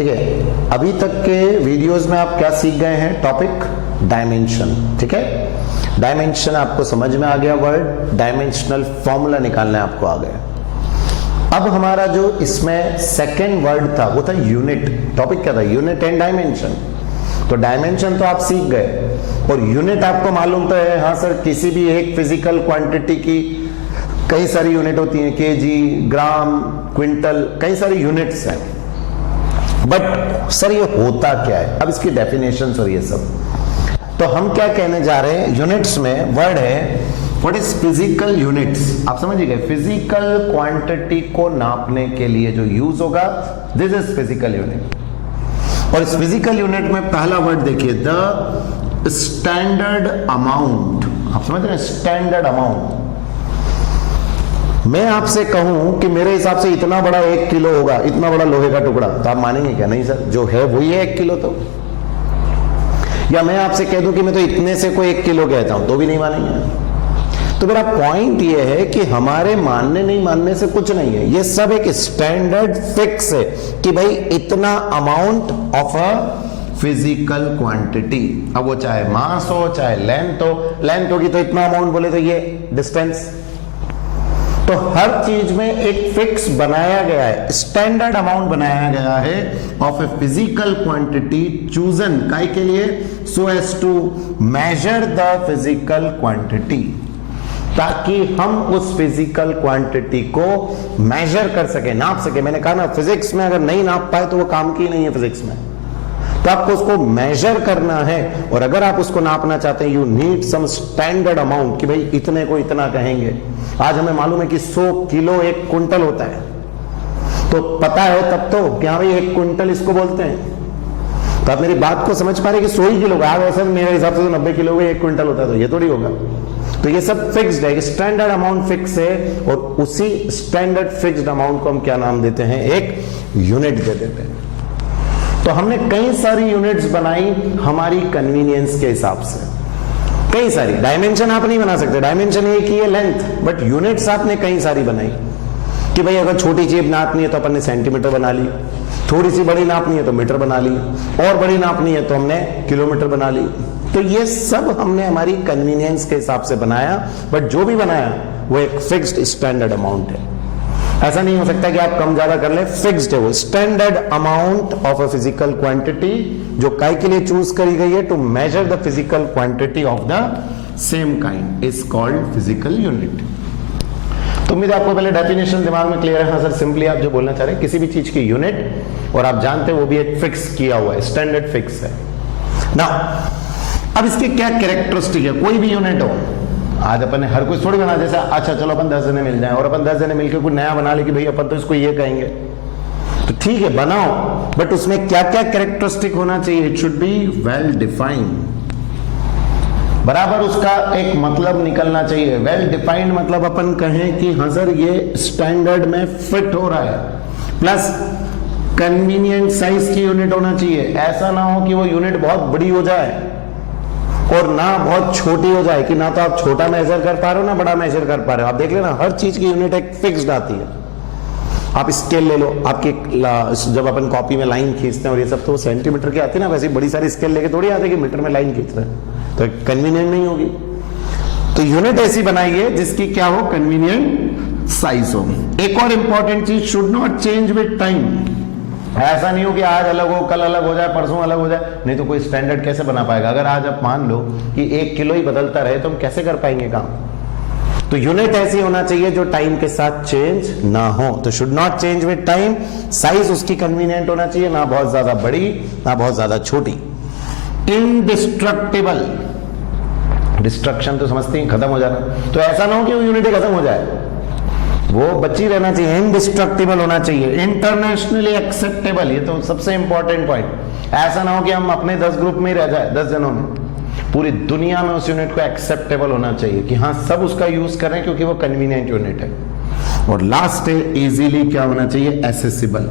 ठीक है, अभी तक के वीडियोस में आप क्या सीख गए हैं? Topic dimension. ठीक है, डायमेंशन आपको समझ में आ गया, वर्ड डायमेंशनल फॉर्मूला निकालना है आपको आ गया। अब हमारा जो इसमें सेकेंड वर्ड था वो था यूनिट। टॉपिक क्या था? Unit and dimension. तो डायमेंशन तो आप सीख गए और यूनिट आपको मालूम तो है। हाँ सर, किसी भी एक फिजिकल क्वांटिटी की कई सारी यूनिट होती हैं, केजी, ग्राम, क्विंटल, कई सारी यूनिट्स हैं। बट सर ये होता क्या है? अब इसकी डेफिनेशन और ये सब तो हम क्या कहने जा रहे हैं, यूनिट्स में वर्ड है व्हाट इज फिजिकल यूनिट्स। आप समझ गए, फिजिकल क्वांटिटी को नापने के लिए जो यूज होगा, दिस इज फिजिकल यूनिट। और इस फिजिकल यूनिट में पहला वर्ड देखिए, द स्टैंडर्ड अमाउंट। आप समझ रहे हैं, स्टैंडर्ड अमाउंट। मैं आपसे कहूं कि मेरे हिसाब से इतना बड़ा 1 किलो होगा, इतना बड़ा लोहे का टुकड़ा, तो आप मानेंगे क्या? नहीं सर, जो है वही है 1 किलो। तो या मैं आपसे कह दूं कि मैं तो इतने से कोई 1 किलो कहता हूं, तो भी नहीं मानेंगे। तो मेरा पॉइंट ये है कि हमारे मानने नहीं मानने से कुछ नहीं है, ये सब एक स्टैंडर्ड फिक्स है कि भाई इतना amount of a physical quantity. अब वो चाहे मास हो चाहे लेंथ हो, लेंथ होगी तो इतना अमाउंट बोले तो ये डिस्टेंस। तो हर चीज में एक फिक्स बनाया गया है, स्टैंडर्ड अमाउंट बनाया गया है of a physical quantity chosen काय के लिए, so as to measure the physical quantity, ताकि हम उस फिजिकल क्वांटिटी को मेजर कर सके, नाप सके। मैंने कहा ना, फिजिक्स में अगर नहीं नाप पाए तो वो काम की नहीं है फिजिक्स में। तो आपको उसको मेजर करना है, और अगर आप उसको नापना चाहते हैं, you need some standard amount कि भाई इतने को इतना कहेंगे। आज हमें मालूम है कि 100 किलो 1 क्विंटल होता है, तो पता है तब तो कि हाँ भाई 1 क्विंटल इसको बोलते हैं। तो आप मेरी बात को समझ पा रहे कि 100 ही किलो का, वैसे मेरे हिसाब से तो 90 किलो का 1 क्विंटल होता है, तो ये थोड़ी होगा। तो ये सब फिक्स्ड है, स्टैंडर्ड अमाउंट फिक्स है, और उसी स्टैंडर्ड फिक्स्ड अमाउंट को हम क्या नाम देते हैं? एक यूनिट दे देते हैं। तो हमने कई सारी यूनिट्स बनाई हमारी कन्वीनियंस के हिसाब से, कई सारी। डायमेंशन आप नहीं बना सकते, डायमेंशन एक ही है, लेंथ, बट यूनिट्स आपने कई सारी बनाई कि भाई अगर छोटी चीज नापनी है तो अपन ने सेंटीमीटर बना ली, थोड़ी सी बड़ी नापनी है तो मीटर बना ली, और बड़ी नापनी है तो हमने किलोमीटर बना ली। तो ये सब हमने हमारी कन्वीनियंस के हिसाब से बनाया, बट जो भी बनाया वो एक फिक्स्ड स्टैंडर्ड अमाउंट है। ऐसा नहीं हो सकता कि आप कम ज्यादा कर लें, फिक्स्ड है वो standard amount of a physical quantity, जो काय के लिए चूज करी गई है, to measure the physical quantity of the same kind, is called physical unit. तो उम्मीद आपको पहले डेफिनेशन दिमाग में क्लियर है। हाँ सर, सिंपली आप जो बोलना चाह रहे हैं, किसी भी चीज की यूनिट, और आप जानते हैं वो भी एक फिक्स किया हुआ है, स्टैंडर्ड फिक्स है ना। अब इसके क्या कैरेक्टरिस्टिक है? कोई भी यूनिट हो, आज अपन ने हर कुछ थोड़ी बना, जैसे अच्छा चलो अपन 10 जने मिल जाएं और अपन 10 जने मिलकर कुछ नया बना ले कि भाई अपन तो इसको ये कहेंगे, तो ठीक है बनाओ, बट उसमें क्या क्या कैरेक्टरिस्टिक होना चाहिए? It should be well defined, बराबर उसका एक मतलब निकलना चाहिए। वेल डिफाइंड मतलब अपन कहें कि हाँ सर ये स्टैंडर्ड में फिट हो रहा है, प्लस कन्वीनियंट साइज की यूनिट होना चाहिए। ऐसा ना हो कि वो यूनिट बहुत बड़ी हो जाए और ना बहुत छोटी हो जाए, कि ना तो आप छोटा मेजर कर पा रहे हो ना बड़ा मेजर कर पा रहे हो। आप देख लेना, हर चीज की यूनिट एक फिक्स्ड आती है। आप स्केल ले लो, आपके जब अपन कॉपी में लाइन खींचते हैं और ये सब, तो सेंटीमीटर की आती है ना, वैसे बड़ी सारी स्केल लेके थोड़ी आते कि मीटर में लाइन खींच रहे हैं, तो कन्वीनियंट नहीं होगी। तो यूनिट ऐसी बनाइए जिसकी क्या हो? कन्वीनियंट साइज हो। एक और इंपॉर्टेंट चीज, should not change with time. ऐसा नहीं हो कि आज अलग हो, कल अलग हो जाए, परसों अलग हो जाए, नहीं तो कोई स्टैंडर्ड कैसे बना पाएगा? अगर आज आप मान लो कि 1 किलो ही बदलता रहे तो हम कैसे कर पाएंगे काम? तो यूनिट ऐसी होना चाहिए जो टाइम के साथ चेंज ना हो। तो should not change with time, size उसकी कन्वीनियंट होना चाहिए, ना बहुत ज्यादा बड़ी ना बहुत ज्यादा छोटी। इनडिस्ट्रक्टिबल, डिस्ट्रक्शन तो समझते हैं खत्म हो जाना, तो ऐसा ना हो कि वो यूनिट खत्म हो जाए, वो बची रहना चाहिए, इनडिस्ट्रक्टिबल होना चाहिए। इंटरनेशनली एक्सेप्टेबल, ये तो सबसे इंपॉर्टेंट पॉइंट। ऐसा ना हो कि हम अपने 10 ग्रुप में ही रह जाए, 10 जनों में, पूरी दुनिया में उस यूनिट को एक्सेप्टेबल होना चाहिए कि हाँ सब उसका यूज कर रहे हैं क्योंकि वो कन्वीनियंट यूनिट है। और लास्ट है इजीली क्या होना चाहिए? एसेसिबल।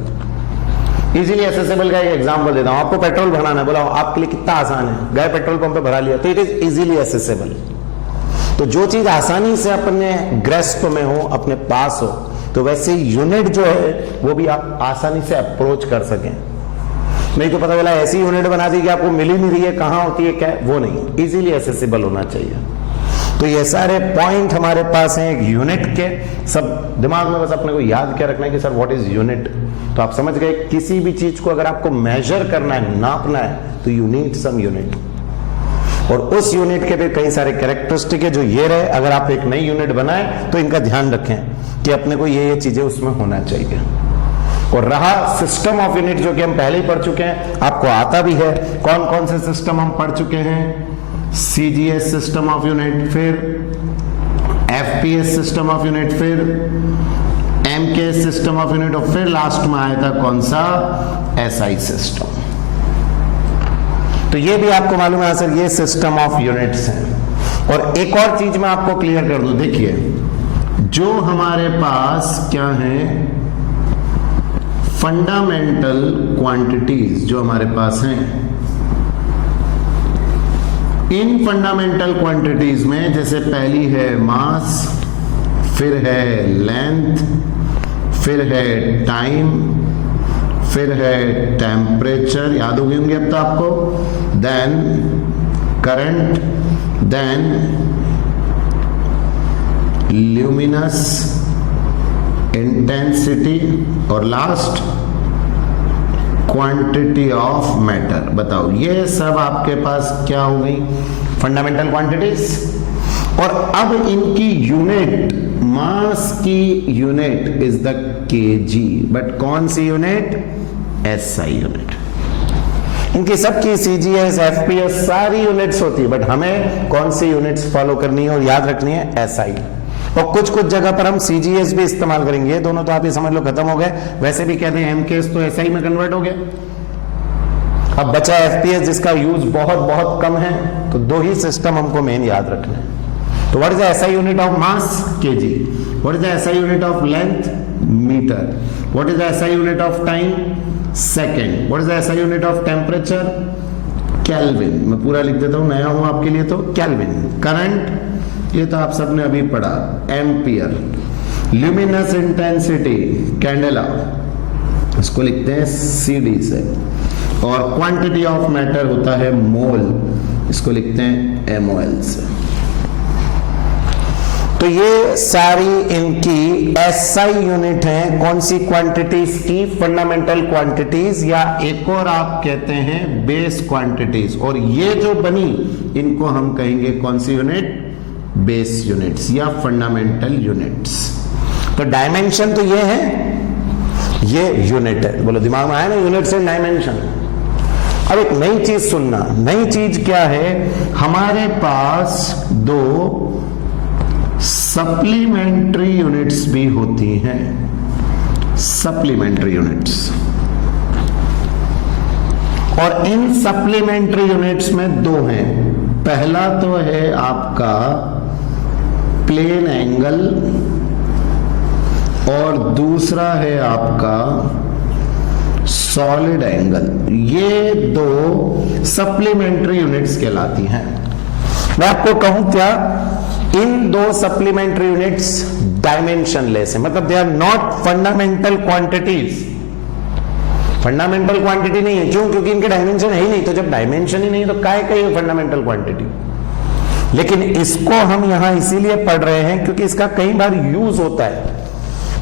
इजीली एसेसिबल का एक एग्जांपल देता हूं आपको। पेट्रोल भराना, बोला आपके लिए कितना आसान है, गए पेट्रोल पंप पे भरा लिया, तो इट इज इजीली एसेसिबल। तो जो चीज आसानी से अपने ग्रेस्प में हो, अपने पास हो, तो वैसे यूनिट जो है वो भी आप आसानी से अप्रोच कर सकें। नहीं तो पता बोला ऐसी यूनिट बना दी कि आपको मिल ही नहीं रही है, कहां होती है क्या है, वो नहीं, इजीली एक्सेसिबल होना चाहिए। तो ये सारे पॉइंट हमारे पास हैं एक यूनिट के, सब दिमाग में बस अपने को याद क्या रखना है कि सर व्हाट इज यूनिट। तो आप समझ गए किसी भी चीज को अगर आपको मेजर करना है, नापना है, तो यू नीड सम यूनिट, और उस यूनिट के भी कई सारे कैरेक्टरिस्टिक है जो ये रहे। अगर आप एक नई यूनिट बनाए तो इनका ध्यान रखें कि अपने को ये चीजें उसमें होना चाहिए। और रहा सिस्टम ऑफ यूनिट जो कि हम पहले ही पढ़ चुके हैं, आपको आता भी है। कौन कौन से सिस्टम हम पढ़ चुके हैं? सीजीएस सिस्टम ऑफ यूनिट, फिर एफपीएस सिस्टम ऑफ यूनिट, फिर एमकेएस सिस्टम ऑफ यूनिट, और फिर लास्ट में आया था कौन सा? SI system. तो ये भी आपको मालूम है सर, ये सिस्टम ऑफ यूनिट्स हैं। और एक और चीज मैं आपको क्लियर कर दूं, देखिए जो हमारे पास क्या है, फंडामेंटल क्वांटिटीज जो हमारे पास हैं, इन फंडामेंटल क्वांटिटीज में जैसे पहली है मास, फिर है लेंथ, फिर है टाइम, फिर है टेम्परेचर, याद हो गई होंगी अब तो आपको, then current, then luminous intensity, और लास्ट क्वांटिटी ऑफ मैटर। बताओ ये सब आपके पास क्या हो गई? Fundamental quantities. और अब इनकी यूनिट, मास की unit is the KG, but कौन सी यूनिट? SI unit. इनकी सबकी सीजीएस, एफपीएस सारी यूनिट्स होती है, बट हमें कौन सी यूनिट्स फॉलो करनी है और याद रखनी है? एसआई। और कुछ कुछ जगह पर हम सीजीएस भी इस्तेमाल करेंगे, दोनों तो आप ये समझ लो खत्म हो गए। वैसे भी कहते हैं एमकेएस तो एसआई में कन्वर्ट हो गया। अब बचा एफपीएस जिसका यूज बहुत बहुत कम है। तो दो ही सिस्टम हमको मेन याद रखना है। तो what is the SI unit of mass? KG. What is the SI unit of length? Metre. What is the SI unit of time? Second. What is the SI unit of temperature? Kelvin. मैं पूरा लिख देता हूं, नया हूं आपके लिए तो केल्विन। करंट, ये तो आप सबने अभी पढ़ा, एम्पियर। ल्यूमिनस इंटेंसिटी, कैंडेला, इसको लिखते हैं सीडी से। और क्वांटिटी ऑफ मैटर होता है मोल, इसको लिखते हैं एमओएल से। तो ये सारी इनकी एसआई यूनिट है। कौन सी क्वांटिटीज की? फंडामेंटल क्वांटिटीज, या एक और आप कहते हैं बेस क्वांटिटीज। और ये जो बनी इनको हम कहेंगे कौन सी यूनिट? बेस यूनिट्स या फंडामेंटल यूनिट्स। तो डायमेंशन तो ये है, ये यूनिट है। बोलो दिमाग में आया ना, यूनिट्स एंड डायमेंशन। अब एक नई चीज सुनना, नई चीज क्या है? हमारे पास दो सप्लीमेंट्री यूनिट्स भी होती हैं। सप्लीमेंट्री यूनिट्स, और इन सप्लीमेंट्री यूनिट्स में दो हैं। पहला तो है आपका प्लेन एंगल, और दूसरा है आपका सॉलिड एंगल। ये दो सप्लीमेंट्री यूनिट्स कहलाती हैं। मैं आपको कहूं क्या, इन दो सप्लीमेंट्री यूनिट्स डायमेंशनलेस है, मतलब they are not fundamental quantities. Fundamental quantity नहीं है, क्यों? क्योंकि इनके डायमेंशन है ही नहीं। तो जब डायमेंशन ही नहीं तो काय कही फंडामेंटल क्वांटिटी। लेकिन इसको हम यहां इसीलिए पढ़ रहे हैं क्योंकि इसका कई बार यूज होता है,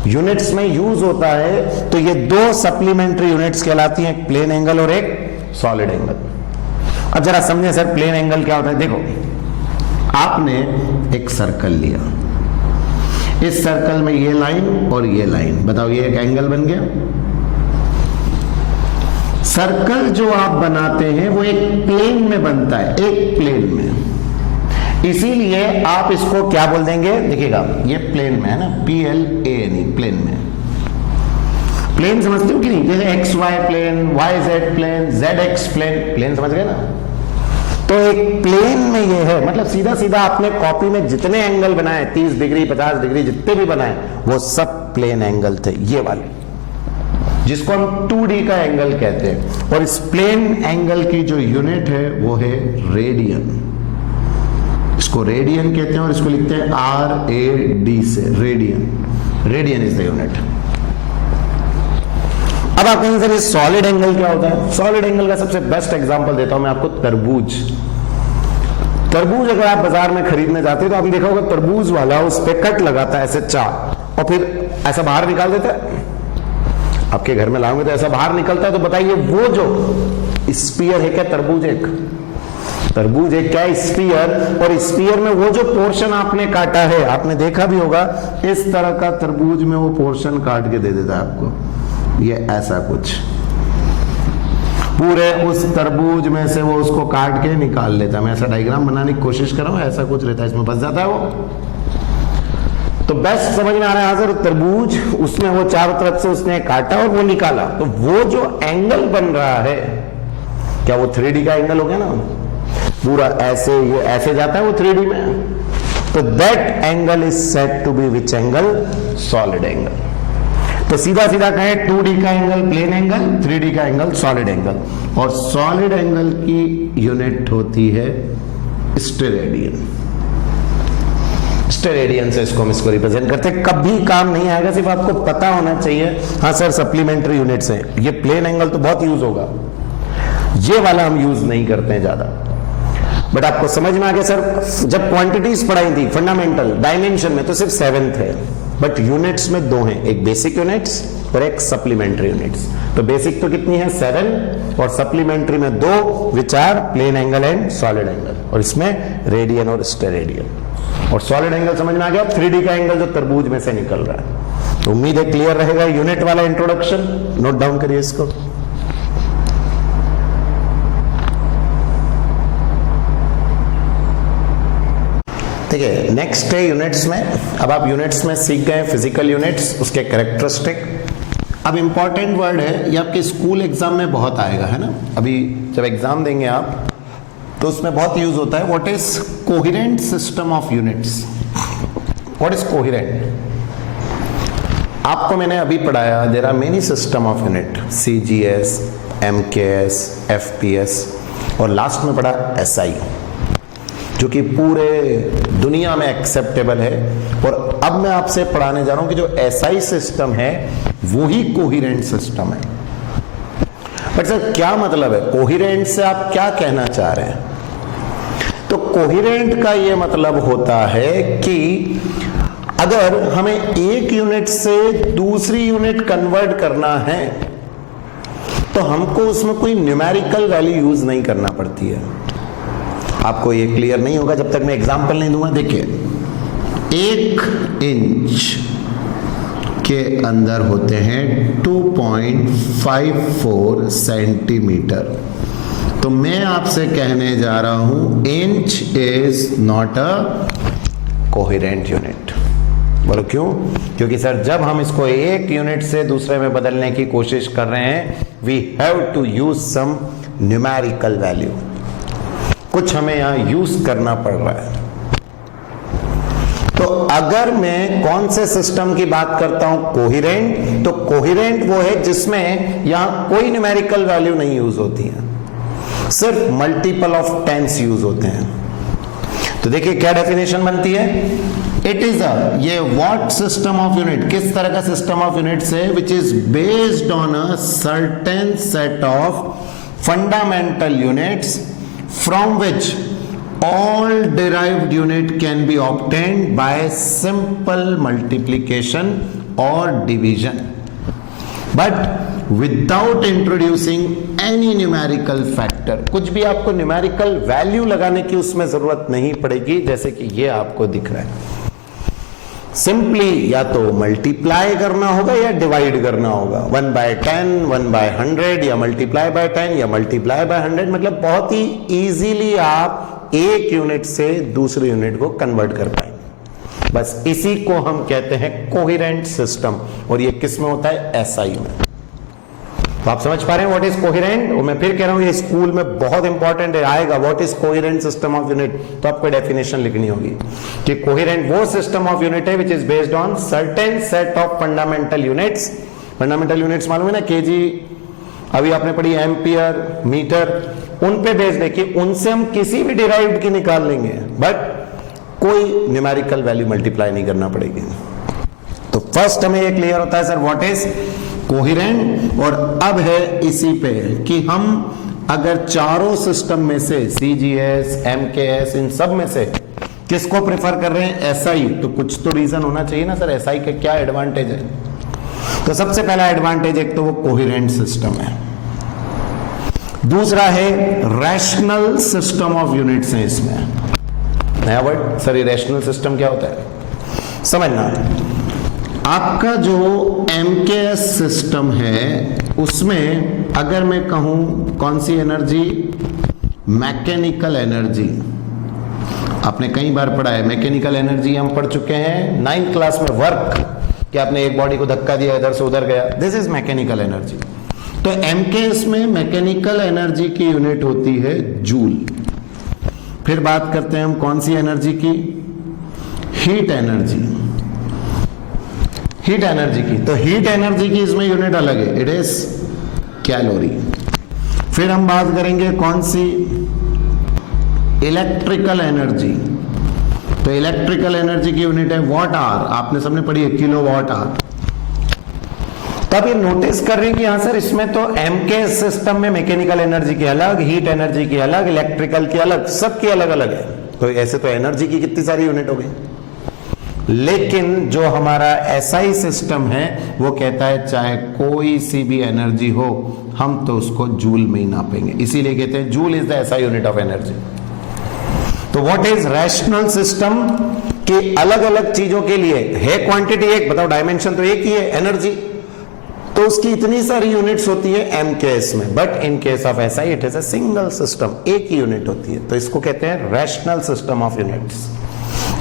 यूनिट्स में यूज होता है। तो ये दो सप्लीमेंट्री यूनिट्स कहलाती हैं, एक प्लेन एंगल और एक सॉलिड एंगल। अब जरा समझे सर प्लेन एंगल क्या होता है। देखो आपने एक सर्कल लिया, इस सर्कल में ये लाइन और ये लाइन, बताओ ये एक एंगल बन गया। सर्कल जो आप बनाते हैं वो एक प्लेन में बनता है, एक प्लेन में। इसीलिए आप इसको क्या बोल देंगे? देखिएगा ये प्लेन में है ना, PLANE, प्लेन में। प्लेन समझते हो कि नहीं? जैसे XY plane, YZ plane, ZX plane, plane समझ गए ना। तो एक प्लेन में ये है, मतलब सीधा सीधा आपने कॉपी में जितने एंगल बनाए, 30 डिग्री 50 डिग्री जितने भी बनाए, वो सब प्लेन एंगल थे, ये वाले, जिसको हम 2D का एंगल कहते हैं। और इस प्लेन एंगल की जो यूनिट है वो है रेडियन। इसको रेडियन कहते हैं और इसको लिखते हैं RAD से, radian. Radian is the unit. अब आप कहेंगे सर ये सॉलिड एंगल क्या होता है? सॉलिड एंगल का सबसे बेस्ट एग्जांपल देता हूं मैं आपको, तरबूज। तरबूज अगर आप बाजार में खरीदने जाते हैं तो आपने देखा होगा तरबूज वाला उस पे कट लगाता है ऐसे चार, और फिर ऐसा बाहर निकाल देता है। आपके घर में लाओगे तो ऐसा बाहर निकलता है। तो बताइए वो जो स्पीयर है क्या तरबूज एक? तरबूज एक क्या स्पीयर, और स्पीयर में वो जो पोर्शन आपने काटा है, आपने देखा भी होगा इस तरह का तरबूज में वो पोर्शन काट के दे देता है आपको, ये ऐसा कुछ पूरे उस तरबूज में से वो उसको काट के निकाल लेता है। मैं ऐसा डायग्राम बनाने की कोशिश कर रहा हूं, ऐसा कुछ रहता है, इसमें बस जाता है वो। तो बेस्ट समझ में आ रहा है सर, तरबूज उसमें वो चारों तरफ से उसने काटा और वो निकाला, तो वो जो एंगल बन रहा है क्या वो 3D का एंगल हो गया ना? पूरा ऐसे ये ऐसे जाता है वो 3D में, तो that angle is said to be which angle? Solid angle. तो सीधा सीधा कहें 2D का एंगल प्लेन एंगल, 3D का एंगल सॉलिड एंगल, और सॉलिड एंगल की यूनिट होती है स्टेरेडियन। स्टेरेडियन से इसको रिप्रेजेंट करते हैं। कभी काम नहीं आएगा, सिर्फ आपको पता होना चाहिए। हाँ सर सप्लीमेंट्री यूनिट्स है, ये प्लेन एंगल तो बहुत यूज होगा, ये वाला हम यूज नहीं करते हैं ज्यादा, बट आपको समझ में आ गया सर। जब क्वांटिटीज पढ़ाई थी फंडामेंटल डायमेंशन में तो सिर्फ 7th है, बट यूनिट्स में 2 हैं, एक बेसिक यूनिट्स और एक सप्लीमेंट्री यूनिट्स। तो बेसिक तो कितनी है 7, और सप्लीमेंट्री में 2 which are plane angle and solid angle, और इसमें रेडियन और स्टेरेडियन। और सॉलिड एंगल समझ में आ गया, 3D का एंगल जो तरबूज में से निकल रहा है। तो उम्मीद है क्लियर रहेगा यूनिट वाला इंट्रोडक्शन, नोट डाउन करिए इसको। ठीक है, नेक्स्ट है यूनिट्स में। अब आप यूनिट्स में सीख गए फिजिकल यूनिट्स, उसके कैरेक्टरिस्टिक। अब इंपॉर्टेंट वर्ड है, ये आपके स्कूल एग्जाम में बहुत आएगा, है ना? अभी जब एग्जाम देंगे आप तो उसमें बहुत यूज होता है। What is coherent system of units? What is coherent? आपको मैंने अभी पढ़ाया there are many system of unit, CGS, MKS, FPS, और लास्ट में पढ़ा SI, जो कि पूरे दुनिया में एक्सेप्टेबल है। और अब मैं आपसे पढ़ाने जा रहा हूं कि जो SI सिस्टम है वो ही कोहेरेंट सिस्टम है। बट सर क्या मतलब है कोहेरेंट से, आप क्या कहना चाह रहे हैं? तो कोहेरेंट का ये मतलब होता है कि अगर हमें एक यूनिट से दूसरी यूनिट कन्वर्ट करना है तो हमको उसमें कोई न्यूमेरिकल वैल्यू यूज नहीं करना पड़ती है। आपको ये क्लियर नहीं होगा जब तक मैं एग्जांपल नहीं दूंगा। देखिए 1 इंच के अंदर होते हैं 2.54 सेंटीमीटर। तो मैं आपसे कहने जा रहा हूं inch is not a coherent unit. बोलो क्यों? क्योंकि सर जब हम इसको एक यूनिट से दूसरे में बदलने की कोशिश कर रहे हैं we have to use some numerical value, कुछ हमें यहां यूज करना पड़ रहा है। तो अगर मैं कौन से सिस्टम की बात करता हूं कोहेरेंट, तो कोहेरेंट वो है जिसमें यहां कोई न्यूमेरिकल वैल्यू नहीं यूज होती है, सिर्फ मल्टीपल ऑफ 10s यूज होते हैं। तो देखिए क्या डेफिनेशन बनती है, इट इज ये व्हाट सिस्टम ऑफ यूनिट, किस तरह का सिस्टम ऑफ यूनिट्स है which is based on a certain set of fundamental units from which all derived unit can be obtained by simple multiplication or division but without introducing any numerical factor। कुछ भी आपको numerical value लगाने की उसमें जरूरत नहीं पड़ेगी, जैसे कि ये आपको दिख रहा है। सिंपली या तो मल्टीप्लाई करना होगा या डिवाइड करना होगा, 1/10, 1/100, या मल्टीप्लाई बाय 10 या मल्टीप्लाई बाय 100। मतलब बहुत ही इजीली आप एक यूनिट से दूसरी यूनिट को कन्वर्ट कर पाएंगे। बस इसी को हम कहते हैं कोहेरेंट सिस्टम, और ये किस में होता है? SI में। तो आप समझ पा रहे हैं व्हाट इज कोहेरेंट? और मैं फिर कह रहा हूं ये स्कूल में बहुत इंपॉर्टेंट है, आएगा what is coherent system of unit, तो आपको डेफिनेशन लिखनी होगी कि कोहेरेंट वो सिस्टम ऑफ यूनिट है which is based on certain set of fundamental units. Fundamental units मालूम है ना, केजी, अभी आपने पढ़ी एम्पियर, मीटर, उन पे बेस्ड है कि उनसे हम किसी भी डिराइव्ड की निकाल लेंगे बट कोई न्यूमेरिकल वैल्यू मल्टीप्लाई नहीं करना पड़ेगी। तो फर्स्ट हमें ये क्लियर होता है सर व्हाट इज कोहेरेंट। और अब है इसी पे कि हम अगर चारों सिस्टम में से CGS, MKS, इन सब में से किसको प्रेफर कर रहे हैं, SI, तो कुछ तो रीजन होना चाहिए ना सर, SI के क्या एडवांटेज है। तो सबसे पहला एडवांटेज एक तो वो कोहेरेंट सिस्टम है, दूसरा है रैशनल सिस्टम ऑफ यूनिट्स है इसमें। नया वर्ड सर, ये रैशनल सिस्टम क्या होता है समझना है। आपका जो MKS सिस्टम है उसमें अगर मैं कहूं कौन सी एनर्जी, मैकेनिकल एनर्जी, आपने कई बार पढ़ा है मैकेनिकल एनर्जी, हम पढ़ चुके हैं 9th क्लास में वर्क, कि आपने एक बॉडी को धक्का दिया इधर से उधर गया, दिस इज मैकेनिकल एनर्जी। तो MKS में मैकेनिकल एनर्जी की यूनिट होती है जूल। फिर बात करते हैं हम कौन सी एनर्जी की, हीट एनर्जी, हीट एनर्जी की। तो हीट एनर्जी की इसमें यूनिट अलग है, इट इज कैलोरी। फिर हम बात करेंगे कौन सी, इलेक्ट्रिकल एनर्जी। तो इलेक्ट्रिकल एनर्जी की यूनिट है वॉट आवर, आपने सबने पढ़ी है किलो वॉट आवर। तब ये नोटिस कर रहे हैं कि हाँ सर इसमें तो MKS सिस्टम में मैकेनिकल एनर्जी की अलग, हीट एनर्जी की अलग, इलेक्ट्रिकल की अलग, सबकी अलग अलग है। तो ऐसे तो एनर्जी की कितनी सारी यूनिट हो गई। लेकिन जो हमारा SI सिस्टम है वो कहता है चाहे कोई सी भी एनर्जी हो हम तो उसको जूल में ही नापेंगे, इसीलिए कहते हैं joule is the SI unit of energy. तो व्हाट इज रैशनल सिस्टम, कि अलग अलग चीजों के लिए है क्वांटिटी एक, बताओ डायमेंशन तो एक ही है एनर्जी, तो उसकी इतनी सारी यूनिट्स होती है MKS में, but in case of SI it is a single system, एक ही यूनिट होती है। तो इसको कहते हैं रैशनल सिस्टम ऑफ यूनिट्स।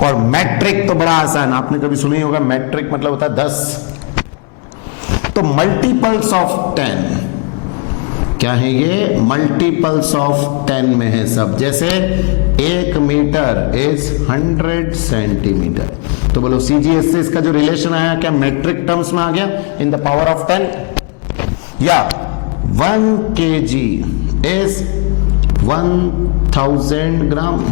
और मैट्रिक तो बड़ा आसान, आपने कभी सुनी होगा, मैट्रिक मतलब होता है 10। तो मल्टीपल्स ऑफ 10 क्या है ये, मल्टीपल्स ऑफ 10 में है सब। जैसे 1 मीटर इज 100 सेंटीमीटर, तो बोलो CGS से इसका जो रिलेशन आया क्या मैट्रिक टर्म्स में आ गया, इन द पावर ऑफ 10। या 1 kg इज 1000 ग्राम।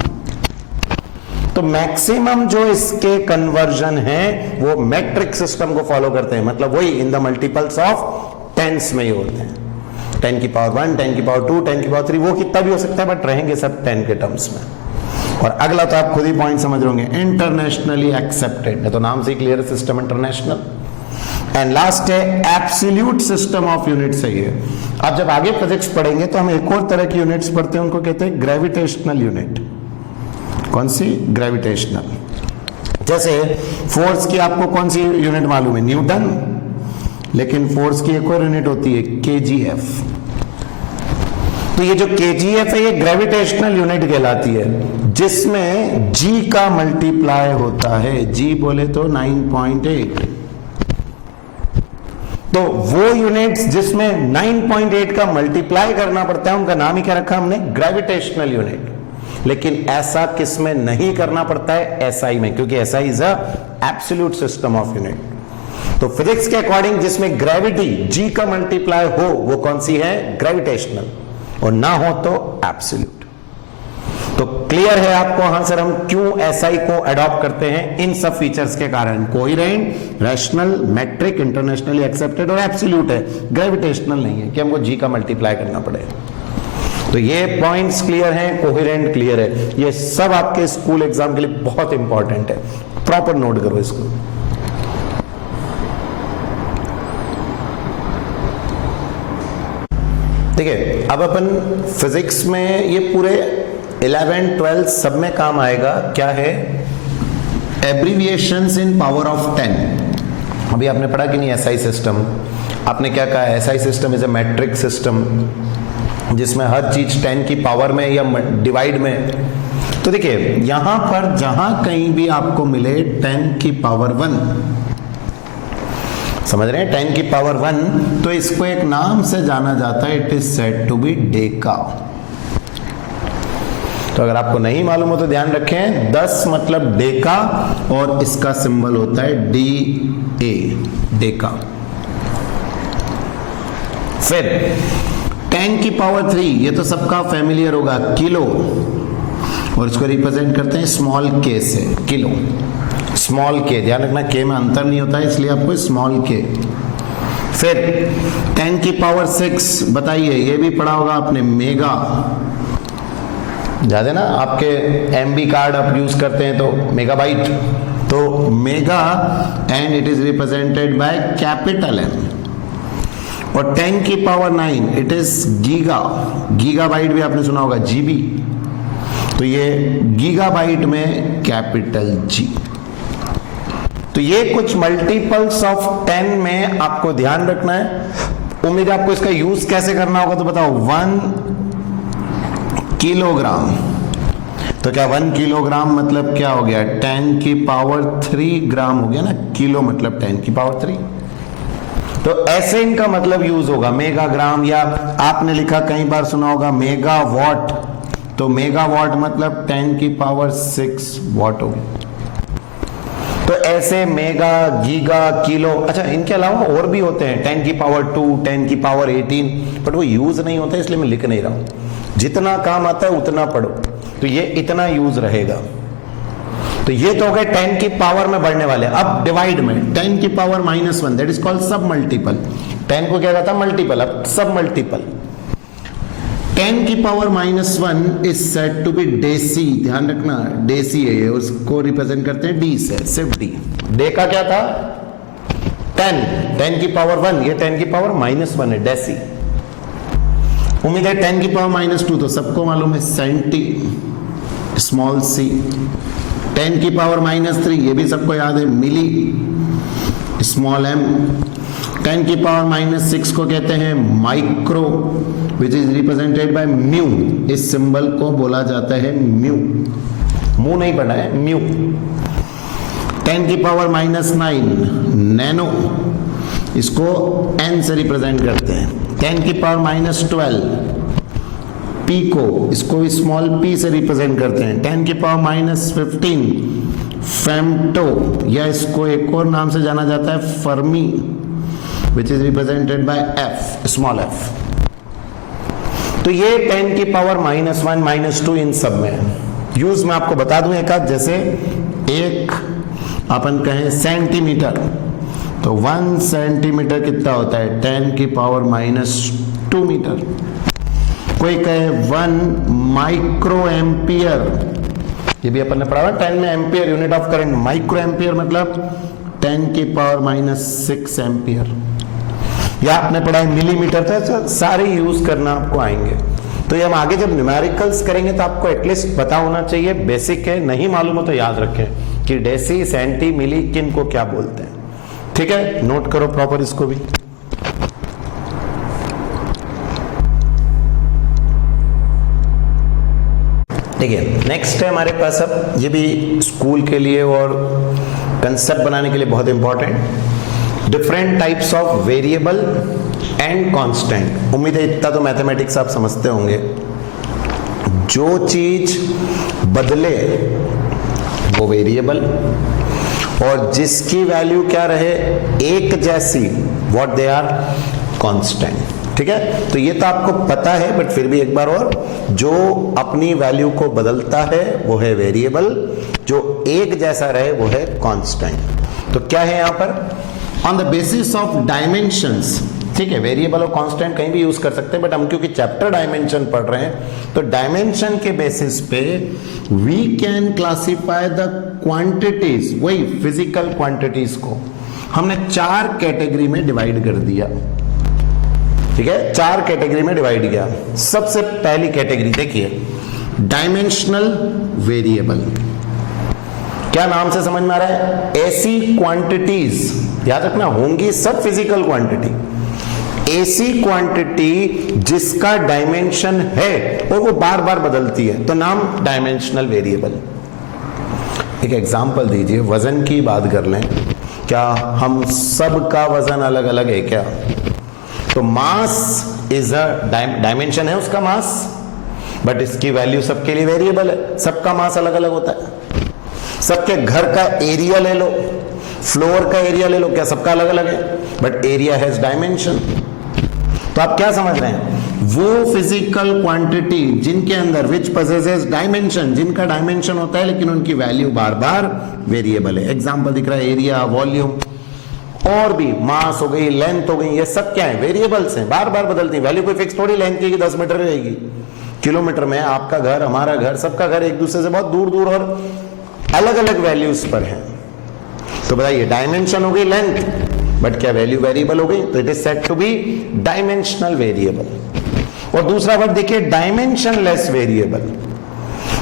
तो मैक्सिमम जो इसके कन्वर्जन है वो मैट्रिक सिस्टम को फॉलो करते हैं, मतलब वही in the multiples of 10s में ही होते हैं। 10 की पावर 1, 10 की पावर 2, 10 की पावर 3, वो कितना भी हो सकता है, बट रहेंगे सब 10 के टर्म्स में। और अगला तो आप खुद ही पॉइंट समझ रहे होंगे, इंटरनेशनली एक्सेप्टेड, तो नाम से ही clear system international. And last है एब्सोल्यूट सिस्टम ऑफ यूनिट्स है ये। अब जब आगे फिजिक्स पढ़ेंगे तो हम एक और तरह की यूनिट्स पढ़ते हैं, उनको कहते हैं ग्रेविटेशनल यूनिट। कौन सी, ग्रेविटेशनल। जैसे फोर्स की आपको कौन सी यूनिट मालूम है, न्यूटन, लेकिन फोर्स की एक और यूनिट होती है KGF। तो ये जो KGF है ये ग्रेविटेशनल यूनिट कहलाती है, जिसमें G का मल्टीप्लाई होता है, G बोले तो 9.8। तो वो यूनिट्स जिसमें 9.8 का मल्टीप्लाई करना पड़ता है उनका नाम ही क्या रखा हमने, ग्रेविटेशनल यूनिट। लेकिन ऐसा किसमें नहीं करना पड़ता है, SI में, क्योंकि SI is a absolute system of unit. तो फिजिक्स के अकॉर्डिंग जिसमें ग्रेविटी G का मल्टीप्लाई हो वो कौन सी है, ग्रेविटेशनल, और ना हो तो एब्सोल्यूट। तो क्लियर है आपको, हाँ सर हम क्यों SI को अडॉप्ट करते हैं, इन सब फीचर्स के कारण। Coherent, rational, metric, internationally accepted, और एब्सोल्यूट है, ग्रेविटेशनल नहीं है कि हमको G का मल्टीप्लाई करना पड़ेगा। तो ये पॉइंट्स क्लियर हैं, कोहेरेंट क्लियर है, ये सब आपके स्कूल एग्जाम के लिए बहुत इंपॉर्टेंट है, प्रॉपर नोट करो इसको। देखिए अब अपन फिजिक्स में ये पूरे 11, 12 सब में काम आएगा, क्या है, एब्रिविएशंस इन पावर ऑफ 10। अभी आपने पढ़ा कि नहीं SI सिस्टम, आपने क्या कहा, SI system is a matric system जिसमें हर चीज 10 की पावर में या डिवाइड में। तो देखिए यहां पर जहां कहीं भी आपको मिले 10 की पावर 1, समझ रहे हैं, 10 की पावर 1, तो इसको एक नाम से जाना जाता है, it is said to be deca. तो अगर आपको नहीं मालूम हो तो ध्यान रखें, 10 मतलब डेका, और इसका सिंबल होता है DA, डेका। फिर 10 की पावर 3, ये तो सबका फैमिलियर होगा, किलो, और इसको रिप्रेजेंट करते हैं स्मॉल k से, किलो, स्मॉल k, ध्यान रखना k में अंतर नहीं होता है इसलिए आपको स्मॉल k। फिर 10 की पावर 6 बताइए, ये भी पढ़ा होगा आपने, मेगा। याद है ना, आपके एमबी कार्ड आप यूज करते हैं तो मेगाबाइट, तो mega and it is represented by capital M. और 10 की power 9 it is giga, gigabyte भी आपने सुना होगा, जीबी, तो ये गीगाबाइट में कैपिटल जी। तो ये कुछ मल्टीपल्स ऑफ 10 में आपको ध्यान रखना है। उम्मीद है आपको इसका यूज कैसे करना होगा, तो बताओ। 1 किलोग्राम, तो क्या 1 किलोग्राम मतलब क्या हो गया, 10 की पावर 3 ग्राम हो गया ना, किलो मतलब 10 की पावर 3। तो ऐसे इनका मतलब यूज होगा, मेगाग्राम, या आपने लिखा कई बार सुना होगा मेगावाट, तो मेगावाट मतलब 10 की पावर 6 वाट हो गया। तो ऐसे मेगा, गीगा, किलो, अच्छा इनके अलावा और भी होते हैं, 10 की पावर 2, 10 की पावर 18, बट वो यूज नहीं होते इसलिए मैं लिख नहीं रहा हूं। जितना काम आता है उतना पढ़ो, तो ये इतना यूज रहेगा। तो ये तो हो गए 10 की पावर में बढ़ने वाले। अब डिवाइड में 10 की पावर -1 दैट इज कॉल्ड सब मल्टीपल। 10 को क्या कहता है, मल्टीपल, अब सब मल्टीपल। 10 की power -1 is said to be deci, ध्यान रखना डेसी है ये, उसको रिप्रेजेंट करते हैं डी से, सिर्फ डी। डे का क्या था 10 की पावर 1, ये 10 की पावर -1 है, डेसी। उम्मीद है 10 की पावर -2 तो सबको मालूम है, सेंटी, स्मॉल सी। 10 की पावर -3 ये भी सबको याद है, मिली, स्मॉल एम। 10 की पावर -6 को कहते हैं micro, which is represented by mu. इस सिंबल को बोला जाता है म्यू, मुंह नहीं पढ़ना है, म्यू। 10 की पावर -9 नैनो, इसको एन से रिप्रेजेंट करते हैं। 10 की पावर -12 पीको, इसको भी स्मॉल पी से रिप्रेजेंट करते हैं। 10 की पावर -15 फेम्टो, या इसको एक और नाम से जाना जाता है Fermi, which is represented bye F, small F. तो ये 10 की पावर -1, -2 इन सब में यूज मैं आपको बता दूं एक आध, जैसे एक अपन कहें सेंटीमीटर, तो 1 सेंटीमीटर कितना होता है, 10 की पावर -2 मीटर। कोई कहे 1 माइक्रो एम्पियर, ये भी अपन ने पढ़ा, 10 में ampere unit of current, micro ampere मतलब 10 की पावर -6 एम्पियर। या आपने पढ़ा है मिलीमीटर, तो सारे यूज करना आपको आएंगे। तो ये हम आगे जब न्यूमेरिकल्स करेंगे तो आपको एटलीस्ट पता होना चाहिए, बेसिक है, नहीं मालूम हो तो याद रखें कि डेसी, सेंटी, मिली किन को क्या बोलते हैं। ठीक है, नोट करो प्रॉपर इसको भी। ठीक है, नेक्स्ट है हमारे पास, अब ये भी स्कूल के लिए और कंसेप्ट बनाने के लिए बहुत important, different types of variable and constant. उम्मीद है इतना तो मैथमेटिक्स आप समझते होंगे। जो चीज बदले वो वेरिएबल, और जिसकी वैल्यू क्या रहे एक जैसी, व्हाट दे आर, कांस्टेंट। ठीक है, तो ये तो आपको पता है, बट फिर भी एक बार और, जो अपनी वैल्यू को बदलता है वो है वेरिएबल, जो एक जैसा रहे वो है कांस्टेंट। तो क्या है यहां पर, on the basis of dimensions. ठीक है, वेरिएबल और कांस्टेंट कहीं भी यूज कर सकते हैं, बट हम क्योंकि चैप्टर डायमेंशन पढ़ रहे हैं तो डायमेंशन के बेसिस पे we can classify the quantities, वही फिजिकल क्वांटिटीज को हमने 4 कैटेगरी में डिवाइड कर दिया। ठीक है, 4 कैटेगरी में डिवाइड किया। सबसे पहली कैटेगरी देखिए, डायमेंशनल वेरिएबल। क्या नाम से समझ में आ रहा है, ऐसी क्वांटिटीज, याद रखना होंगी सब फिजिकल क्वांटिटी, ऐसी क्वांटिटी जिसका डायमेंशन है और वो बार बार बदलती है, तो नाम डायमेंशनल वेरिएबल। एक एग्जांपल दीजिए, वजन की बात कर लें, क्या हम सब का वजन अलग अलग है क्या? तो मास इज अ डायमेंशन है उसका मास, बट इसकी वैल्यू सबके लिए वेरिएबल है, सबका मास अलग अलग होता है। सबके घर का एरिया ले लो, फ्लोर का एरिया ले लो, क्या सबका अलग अलग है, बट एरिया हैज डायमेंशन। तो आप क्या समझ रहे हैं, वो फिजिकल क्वांटिटी जिनके अंदर विच पजेसेस डायमेंशन, जिनका डायमेंशन होता है लेकिन उनकी वैल्यू बार बार वेरिएबल है। एग्जांपल दिख रहा है, एरिया, वॉल्यूम। और भी मास हो गई, लेंथ हो गई, ये सब क्या है, वेरिएबल्स हैं, बार बार बदलती है वैल्यू। कोई फिक्स थोड़ी लेंथ की 10 मीटर रहेगी, किलोमीटर में। आपका घर, हमारा घर, सबका घर एक दूसरे से बहुत दूर दूर और अलग अलग वैल्यूज पर है। तो बताइए, डायमेंशन हो गई लेंथ, बट क्या वैल्यू वेरिएबल हो गई, तो it is said to be dimensional variable. और दूसरा वर्ड देखिए, डायमेंशन लेस वेरिएबल।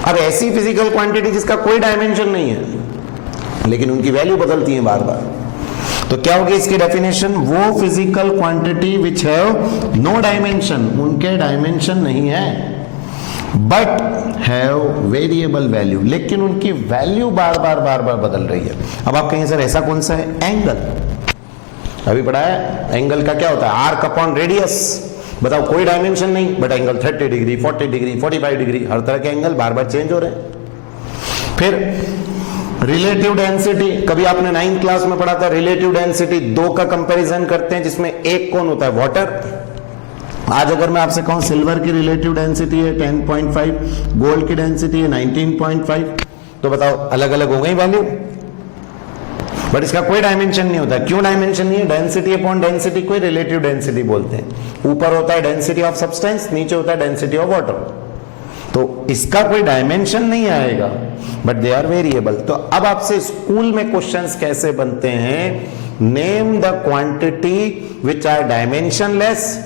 अब ऐसी फिजिकल क्वांटिटी जिसका कोई डायमेंशन नहीं है लेकिन उनकी वैल्यू बदलती है बार बार, तो क्या होगी इसकी डेफिनेशन, वो physical quantity which have no dimension, उनके डायमेंशन नहीं है, बट हैव वेरिएबल वैल्यू, लेकिन उनकी वैल्यू बार बार बदल रही है। अब आप कहेंगे सर ऐसा कौन सा है, एंगल। अभी पढ़ा है एंगल का क्या होता है, आर्क अपॉन रेडियस। बताओ, कोई डायमेंशन नहीं, but angle 30 degree, 40 degree, 45 degree, हर तरह के एंगल बार बार चेंज हो रहे हैं। फिर रिलेटिव डेंसिटी, कभी आपने 9th क्लास में पढ़ा था, रिलेटिव डेंसिटी, दो का कंपैरिजन करते हैं जिसमें एक कौन होता है, वाटर। आज अगर मैं आपसे कहूं सिल्वर की रिलेटिव डेंसिटी है 10.5, गोल्ड की डेंसिटी है 19.5, तो बताओ अलग अलग हो गई वैल्यू, बट इसका कोई डायमेंशन नहीं होता। क्यों डायमेंशन नहीं है, डेंसिटी अपॉन डेंसिटी को रिलेटिव डेंसिटी बोलते हैं। ऊपर होता है डेंसिटी ऑफ सब्सटेंस, नीचे होता है डेंसिटी ऑफ वाटर, तो इसका कोई डायमेंशन नहीं आएगा, बट दे आर वेरिएबल। तो अब आपसे स्कूल में क्वेश्चंस कैसे बनते हैं, name the quantity which are dimensionless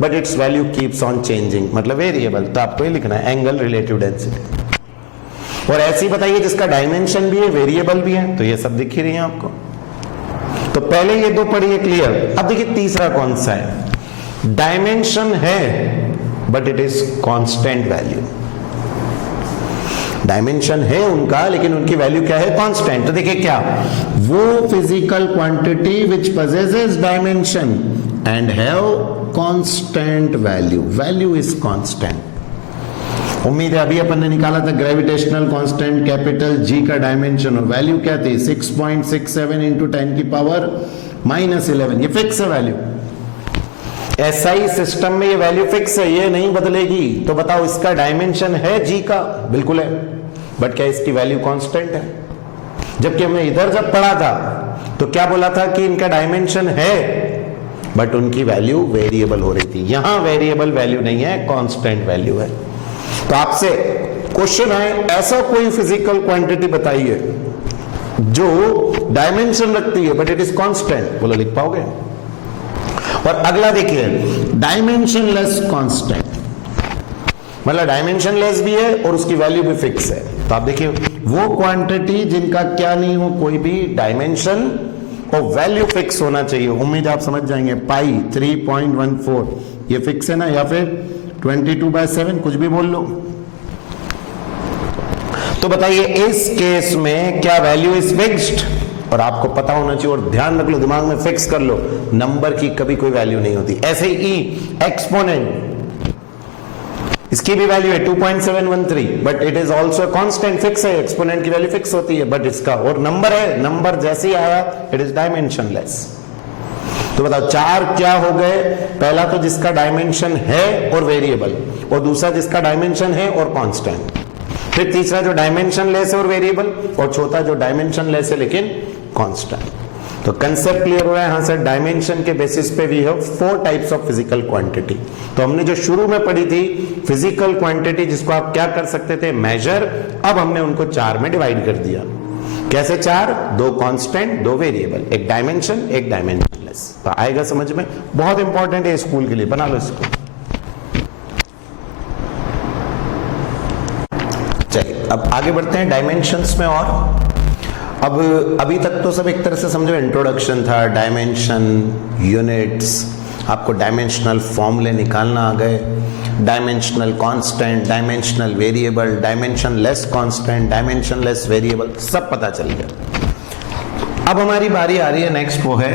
but its value keeps on changing, मतलब वेरिएबल। तो आपको ये लिखना है एंगल रिलेटिव डेंसिटी। और ऐसी बताइए जिसका डायमेंशन भी है, वेरिएबल भी है, तो ये सब दिख ही रही है आपको। तो पहले ये दो पढ़िए क्लियर। अब देखिए तीसरा कौन सा है, डायमेंशन है but it is constant value. Dimension है उनका लेकिन उनकी वैल्यू क्या है, कांस्टेंट। तो देखिए क्या, वो physical quantity which possesses dimension and have constant value, value is constant. उम्मीद है अभी अपन ने निकाला था ग्रेविटेशनल कांस्टेंट कैपिटल जी का डायमेंशन, और वैल्यू क्या थी 6.67 इंटू 10 की पावर -11, ये फिक्स है वैल्यू। एसआई सिस्टम में ये वैल्यू फिक्स है, ये नहीं बदलेगी। तो बताओ इसका डायमेंशन है जी का, बिल्कुल है, बट क्या इसकी वैल्यू कांस्टेंट है। जबकि हमने इधर जब पढ़ा था तो क्या बोला था कि इनका डायमेंशन है बट उनकी वैल्यू वेरिएबल हो रही थी। यहां वेरिएबल वैल्यू नहीं है, कांस्टेंट वैल्यू है। तो आपसे क्वेश्चन है, ऐसा कोई फिजिकल क्वांटिटी बताइए जो डायमेंशन रखती है बट इट इज कांस्टेंट, बोलो लिख पाओगे। और अगला देखिए, डायमेंशनलेस कांस्टेंट, मतलब डायमेंशनलेस भी है और उसकी वैल्यू भी फिक्स है। तो आप देखिए वो क्वांटिटी जिनका क्या नहीं हो कोई भी डायमेंशन और वैल्यू फिक्स होना चाहिए। उम्मीद आप समझ जाएंगे, पाई 3.14 ये फिक्स है ना, या फिर 22/7 कुछ भी बोल लो। तो बताइए इस केस में क्या वैल्यू इज फिक्स्ड, और आपको पता होना चाहिए और ध्यान रख लो, दिमाग में फिक्स कर लो, नंबर की कभी कोई वैल्यू नहीं होती। ऐसे ही एक्सपोनेंट, इसकी भी वैल्यू है 2.713 but it is also constant, fix है, एक्सपोनेंट की वैल्यू फिक्स होती है, बट इसका और नंबर है, नंबर जैसे ही आया इट इज डायमेंशनलेस। तो बताओ चार क्या हो गए, पहला तो जिसका डायमेंशन है और वेरिएबल, और दूसरा जिसका डायमेंशन है और कांस्टेंट, फिर तीसरा जो डायमेंशन लेस है और वेरिएबल, और चौथा जो डायमेंशन लेस है लेकिन कांस्टेंट। तो कंसेप्ट क्लियर हो रहा है। यहां से डायमेंशन के बेसिस पे we have 4 types of physical quantity. तो हमने जो शुरू में पढ़ी थी फिजिकल क्वांटिटी जिसको आप क्या कर सकते थे, मेजर, अब हमने उनको 4 में डिवाइड कर दिया। कैसे 4? 2 कांस्टेंट, 2 वेरिएबल, एक डायमेंशन, एक डायमेंशनलेस। तो आएगा समझ में, बहुत इंपॉर्टेंट है स्कूल के लिए, बना लो इसको। चलिए अब आगे बढ़ते हैं डायमेंशंस में। और अब अभी तक तो सब एक तरह से समझो इंट्रोडक्शन था, डायमेंशन, यूनिट्स, आपको डायमेंशनल फॉर्मूले निकालना आ गए, dimensional constant, dimensional variable, dimension less constant, dimension less variable, सब पता चल गया। अब हमारी बारी आ रही है नेक्स्ट, वो है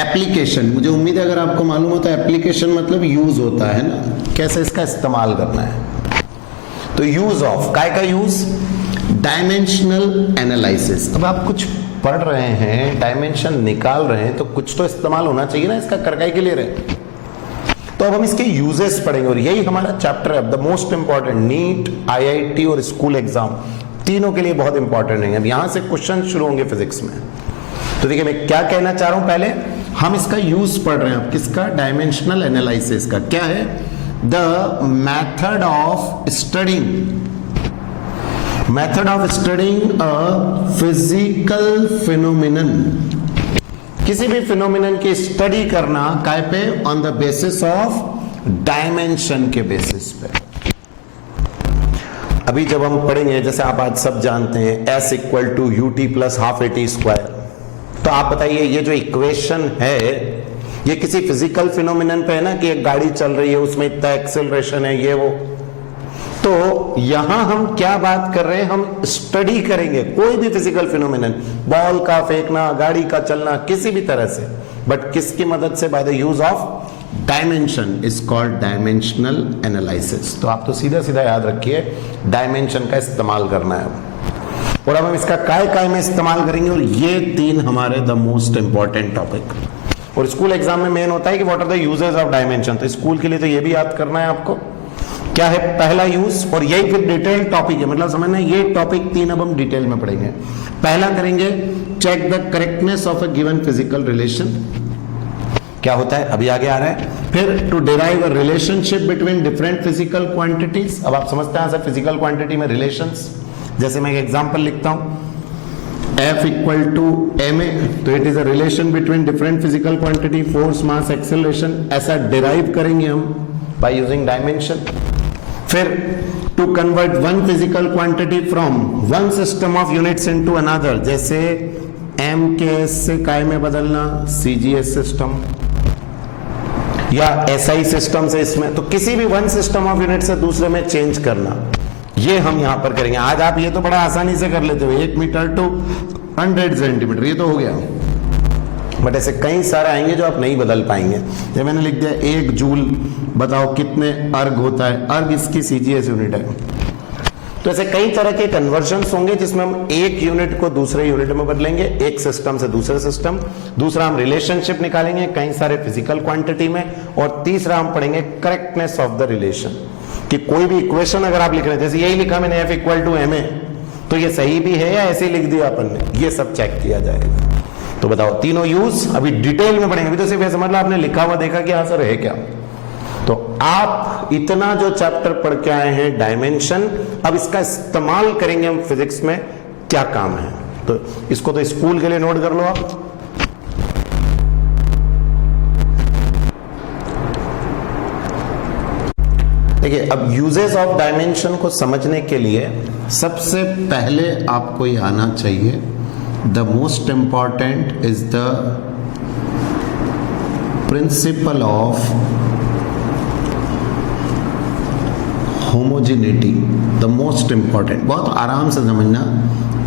एप्लीकेशन। मुझे उम्मीद है अगर आपको मालूम होता है एप्लीकेशन मतलब यूज होता है ना, कैसे इसका इस्तेमाल करना है। तो यूज ऑफ, काय का यूज, डायमेंशनल एनालिसिस। अब आप कुछ पढ़ रहे हैं, डायमेंशन निकाल रहे हैं, तो कुछ तो इस्तेमाल होना चाहिए ना इसका, करकाई के लिए रहे। तो अब हम इसके यूजेस पढ़ेंगे और यही हमारा चैप्टर है, the most important. NEET, IIT और स्कूल एग्जाम तीनों के लिए बहुत इंपॉर्टेंट है। अब यहां से क्वेश्चन शुरू होंगे फिजिक्स में। तो देखिए मैं क्या कहना चाह रहा हूं, पहले हम इसका यूज पढ़ रहे हैं, अब किसका, डायमेंशनल एनालिसिस का। क्या है, the method of studying a physical phenomenon, किसी भी फिनोमिनन की स्टडी करना काय पे, on the basis of dimension के बेसिस पे। अभी जब हम पढ़ेंगे, जैसे आप आज सब जानते हैं S equal to UT plus half AT square, तो आप बताइए ये जो इक्वेशन है ये किसी फिजिकल फिनोमिनन पे है ना, कि एक गाड़ी चल रही है उसमें इतना एक्सेलरेशन है, ये वो। तो यहां हम क्या बात कर रहे हैं, हम स्टडी करेंगे कोई भी फिजिकल फिनोमिनन, बॉल का फेंकना, गाड़ी का चलना, किसी भी तरह से, बट किसकी मदद से, by the use of dimension, is called dimensional analysis. तो आप तो सीधा सीधा याद रखिए डायमेंशन का इस्तेमाल करना है, और अब हम इसका काय में इस्तेमाल करेंगे, और ये 3 हमारे द मोस्ट इंपॉर्टेंट टॉपिक। और स्कूल एग्जाम में मेन होता है कि what are the uses of dimension, तो स्कूल के लिए तो ये भी याद करना है आपको, क्या है पहला यूज, और यही फिर डिटेल टॉपिक है, मतलब समझना ये टॉपिक 3 अब हम डिटेल में पढ़ेंगे। पहला करेंगे check the correctness of a given physical relation, क्या होता है अभी आगे आ रहा है। फिर to derive a relationship between different physical quantities, अब आप समझते हैं सर फिजिकल क्वांटिटी में रिलेशंस, जैसे मैं एक एग्जांपल लिखता हूं F इक्वल टू ma, तो it is a relation between different physical quantity, force, mass, acceleration, ऐसा डिराइव करेंगे हम बाय यूजिंग डायमेंशन। फिर to convert one physical quantity from one system of units into another, जैसे MKS से काय में बदलना, CGS सिस्टम या SI सिस्टम से इसमें, तो किसी भी वन सिस्टम ऑफ यूनिट से दूसरे में चेंज करना, ये हम यहां पर करेंगे। आज आप ये तो बड़ा आसानी से कर लेते हो, 1 मीटर टू 100 सेंटीमीटर, ये तो हो गया, बट ऐसे कई सारे आएंगे जो आप नहीं बदल पाएंगे। जब मैंने लिख दिया 1 जूल, बताओ कितने अर्ग होता है, अर्ग इसकी CGS यूनिट है। तो ऐसे कई तरह के कन्वर्जन्स होंगे जिसमें हम एक यूनिट को दूसरे यूनिट में बदलेंगे, एक सिस्टम से दूसरे सिस्टम। दूसरा हम रिलेशनशिप निकालेंगे कई सारे फिजिकल क्वांटिटी में, और तीसरा हम पढ़ेंगे करेक्टनेस ऑफ द रिलेशन, कि कोई भी इक्वेशन अगर आप लिख रहे हैं, जैसे यही लिखा मैंने F इक्वल टू ma, तो ये सही भी है या ऐसे ही लिख दिया अपन ने, ये सब चेक किया जाएगा। तो बताओ तीनों यूज अभी डिटेल में पढ़ेंगे, अभी तो सिर्फ ऐसे मतलब आपने लिखा हुआ देखा कि हाँ सर है क्या। तो आप इतना जो चैप्टर पढ़ के आए हैं डायमेंशन, अब इसका इस्तेमाल करेंगे हम फिजिक्स में, क्या काम है, तो इसको तो स्कूल के लिए नोट कर लो आप। देखिए अब यूजेस ऑफ डायमेंशन को समझने के लिए सबसे पहले आपको ये आना चाहिए, the most important is the principal of homogeneity, the most important, बहुत आराम से समझना,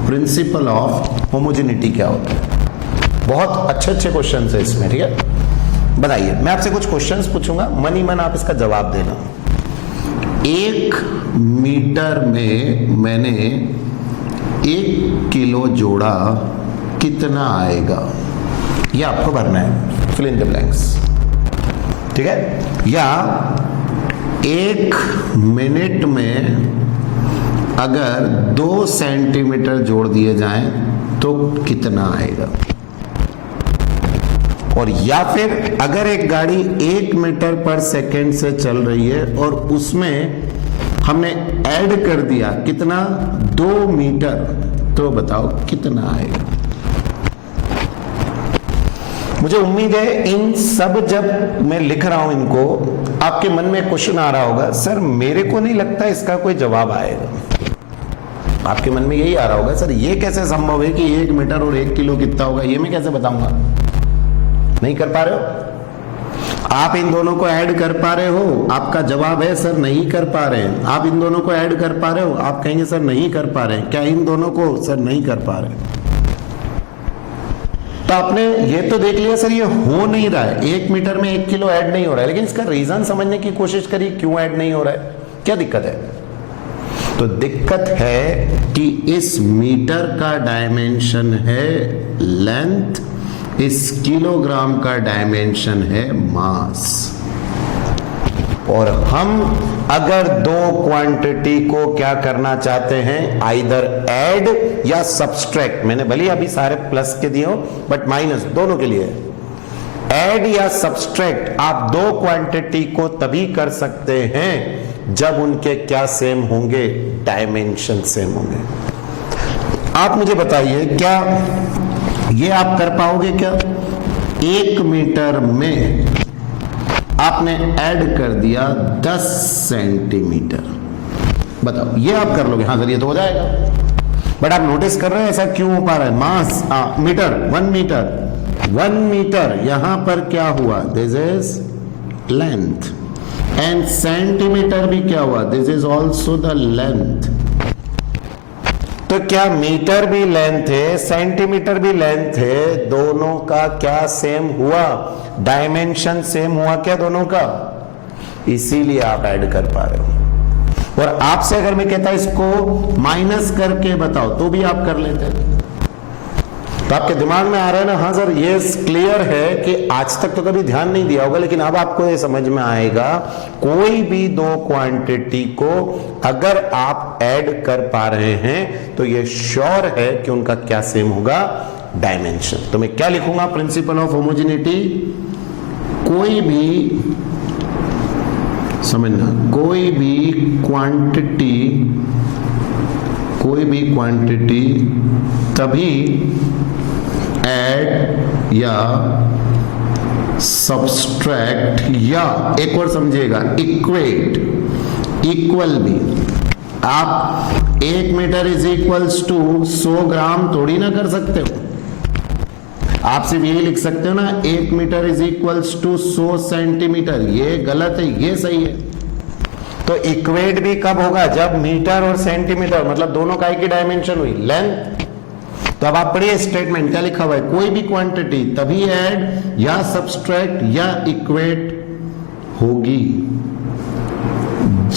प्रिंसिपल ऑफ होमोजेनिटी क्या होता है। बहुत अच्छे अच्छे क्वेश्चन है इसमें, ठीक है। बताइए, मैं आपसे कुछ क्वेश्चंस पूछूंगा, मन ही मन आप इसका जवाब देना। 1 मीटर में मैंने 1 किलो जोड़ा, कितना आएगा, ये आपको भरना है, फिल इन द ब्लैंक्स, ठीक है। या 1 मिनट में अगर 2 सेंटीमीटर जोड़ दिए जाएं तो कितना आएगा। और या फिर अगर एक गाड़ी 1 मीटर पर सेकंड से चल रही है और उसमें हमने ऐड कर दिया कितना, 2 मीटर, तो बताओ कितना आएगा। मुझे उम्मीद है इन सब जब मैं लिख रहा हूं इनको, आपके मन में क्वेश्चन आ रहा होगा, सर मेरे को नहीं लगता इसका कोई जवाब आएगा। आपके मन में यही आ रहा होगा, सर ये कैसे संभव है कि 1 मीटर और 1 किलो कितना होगा, ये मैं कैसे बताऊंगा। नहीं कर पा रहे हो आप, इन दोनों को ऐड कर पा रहे हो, आपका जवाब है सर नहीं कर पा रहे हैं। आप इन दोनों को ऐड कर पा रहे हो, आप कहेंगे सर नहीं कर पा रहे हैं। क्या इन दोनों को, सर नहीं कर पा रहे। तो आपने ये तो देख लिया सर ये हो नहीं रहा है, 1 मीटर में 1 किलो ऐड नहीं हो रहा है, लेकिन इसका रीजन समझने की कोशिश करिए, क्यों ऐड नहीं हो रहा है, क्या दिक्कत है। तो दिक्कत है कि इस मीटर का डायमेंशन है लेंथ, इस किलोग्राम का डायमेंशन है मास। और हम अगर दो क्वांटिटी को क्या करना चाहते हैं, आइदर ऐड या सब्सट्रैक्ट, मैंने भले अभी सारे प्लस के दिए हो बट माइनस दोनों के लिए, ऐड या सब्सट्रैक्ट आप दो क्वांटिटी को तभी कर सकते हैं जब उनके क्या सेम होंगे, डायमेंशन सेम होंगे। आप मुझे बताइए क्या ये आप कर पाओगे क्या? 1 मीटर में आपने ऐड कर दिया 10 सेंटीमीटर, बताओ ये आप कर लोगे? हाँ सर ये तो हो जाएगा, बट आप नोटिस कर रहे हैं ऐसा क्यों हो पा रहा है? मास मीटर, 1 मीटर यहां पर क्या हुआ, this is length, and centimetre भी क्या हुआ, this is also the length. तो क्या मीटर भी लेंथ है, सेंटीमीटर भी लेंथ है, दोनों का क्या सेम हुआ, डायमेंशन सेम हुआ क्या दोनों का? इसीलिए आप ऐड कर पा रहे हो। और आपसे अगर मैं कहता इसको माइनस करके बताओ तो भी आप कर लेते। तो आपके दिमाग में आ रहा है ना, हाँ सर ये क्लियर है कि आज तक तो कभी ध्यान नहीं दिया होगा, लेकिन अब आपको ये समझ में आएगा, कोई भी दो क्वांटिटी को अगर आप ऐड कर पा रहे हैं तो ये श्योर है कि उनका क्या सेम होगा, डायमेंशन। तो मैं क्या लिखूंगा, प्रिंसिपल ऑफ होमोजेनिटी, कोई भी, समझना, कोई भी क्वांटिटी तभी ऐड या सब्सट्रैक्ट या एक और समझिएगा इक्वेट, इक्वल भी। आप 1 मीटर इज इक्वल्स टू 100 ग्राम थोड़ी ना कर सकते हो, आप सिर्फ यही लिख सकते हो ना 1 metre is equals to 100 centimetre, ये गलत है, ये सही है। तो इक्वेट भी कब होगा, जब मीटर और सेंटीमीटर मतलब दोनों का एक ही डायमेंशन हुई, लेंथ। तो अब आप पढ़िए स्टेटमेंट क्या लिखा हुआ है, कोई भी क्वांटिटी तभी ऐड या सब्सट्रैक्ट या इक्वेट होगी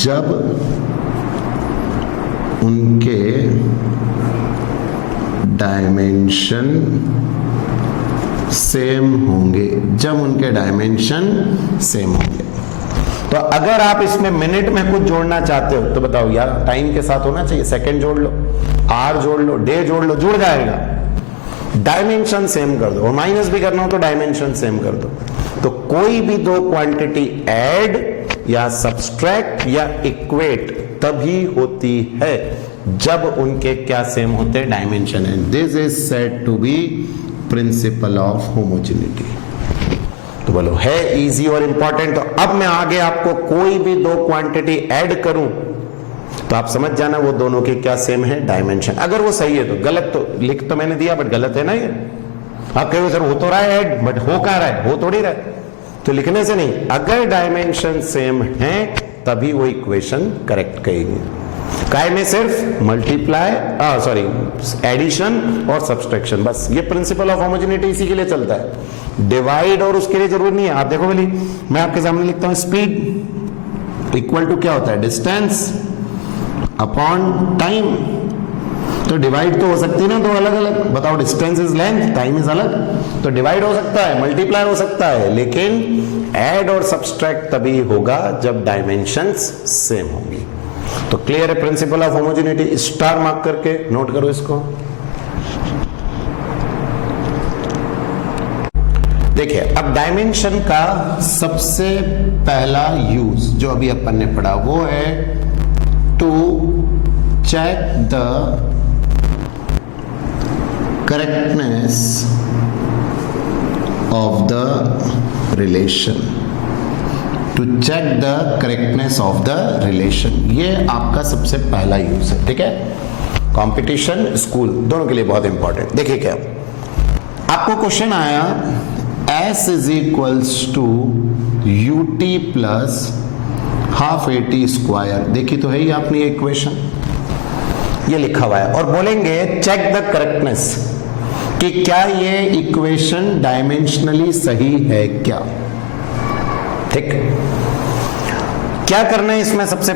जब उनके डायमेंशन सेम होंगे, जब उनके डायमेंशन सेम होंगे। तो अगर आप इसमें मिनट में कुछ जोड़ना चाहते हो तो बताओ यार, टाइम के साथ होना चाहिए, सेकंड जोड़ लो, आवर जोड़ लो, डे जोड़ लो, जुड़ जाएगा। डायमेंशन सेम कर दो, और माइनस भी करना हो तो डायमेंशन सेम कर दो। तो कोई भी दो क्वांटिटी ऐड या सब्सट्रैक्ट या इक्वेट तभी होती है जब उनके क्या सेम होते हैं, dimension. And this is said to be principle of homogeneity. तो बोलो है इजी और इंपॉर्टेंट। तो अब मैं आगे आपको कोई भी दो क्वांटिटी ऐड करूं तो आप समझ जाना वो दोनों के क्या सेम है, डायमेंशन। अगर वो सही है तो, गलत तो लिख तो मैंने दिया बट गलत है ना ये। आप कहोगे सर हो तो रहा है ऐड, बट हो कहां रहा है, हो थोड़ी रहा है। तो लिखने से नहीं, अगर डायमेंशन सेम है तभी वो इक्वेशन करेक्ट कहेगी। काय में सिर्फ मल्टीप्लाई, सॉरी एडिशन और सब्सट्रैक्शन, बस ये प्रिंसिपल ऑफ होमोजेनिटी इसी के लिए चलता है। डिवाइड और उसके लिए जरूरत नहीं है। आप देखो भली, मैं आपके सामने लिखता हूं, स्पीड इक्वल टू क्या होता है, डिस्टेंस अपॉन टाइम। तो डिवाइड तो हो सकती है ना दो अलग अलग, बताओ distance is length, time is अलग, तो डिवाइड हो सकता है, मल्टीप्लाई हो सकता है, लेकिन ऐड और सब्सट्रैक्ट तभी होगा जब डायमेंशंस सेम होंगी। तो क्लियर है principal of homogeneity, star mark करके नोट करो इसको। देखिए अब डायमेंशन का सबसे पहला यूज जो अभी अपन ने पढ़ा वो है to check the correctness of the relation, to check the correctness of the relation, ये आपका सबसे पहला यूज है। ठीक है, कंपटीशन स्कूल दोनों के लिए बहुत इंपॉर्टेंट। देखिए क्या आपको क्वेश्चन आया, S is equals to UT plus half AT square, देखी तो है ही आपने ये इक्वेशन, ये लिखा हुआ है, और बोलेंगे चेक द करेक्टनेस कि क्या ये इक्वेशन डायमेंशनली सही है क्या। ठीक, क्या करना है इसमें, सबसे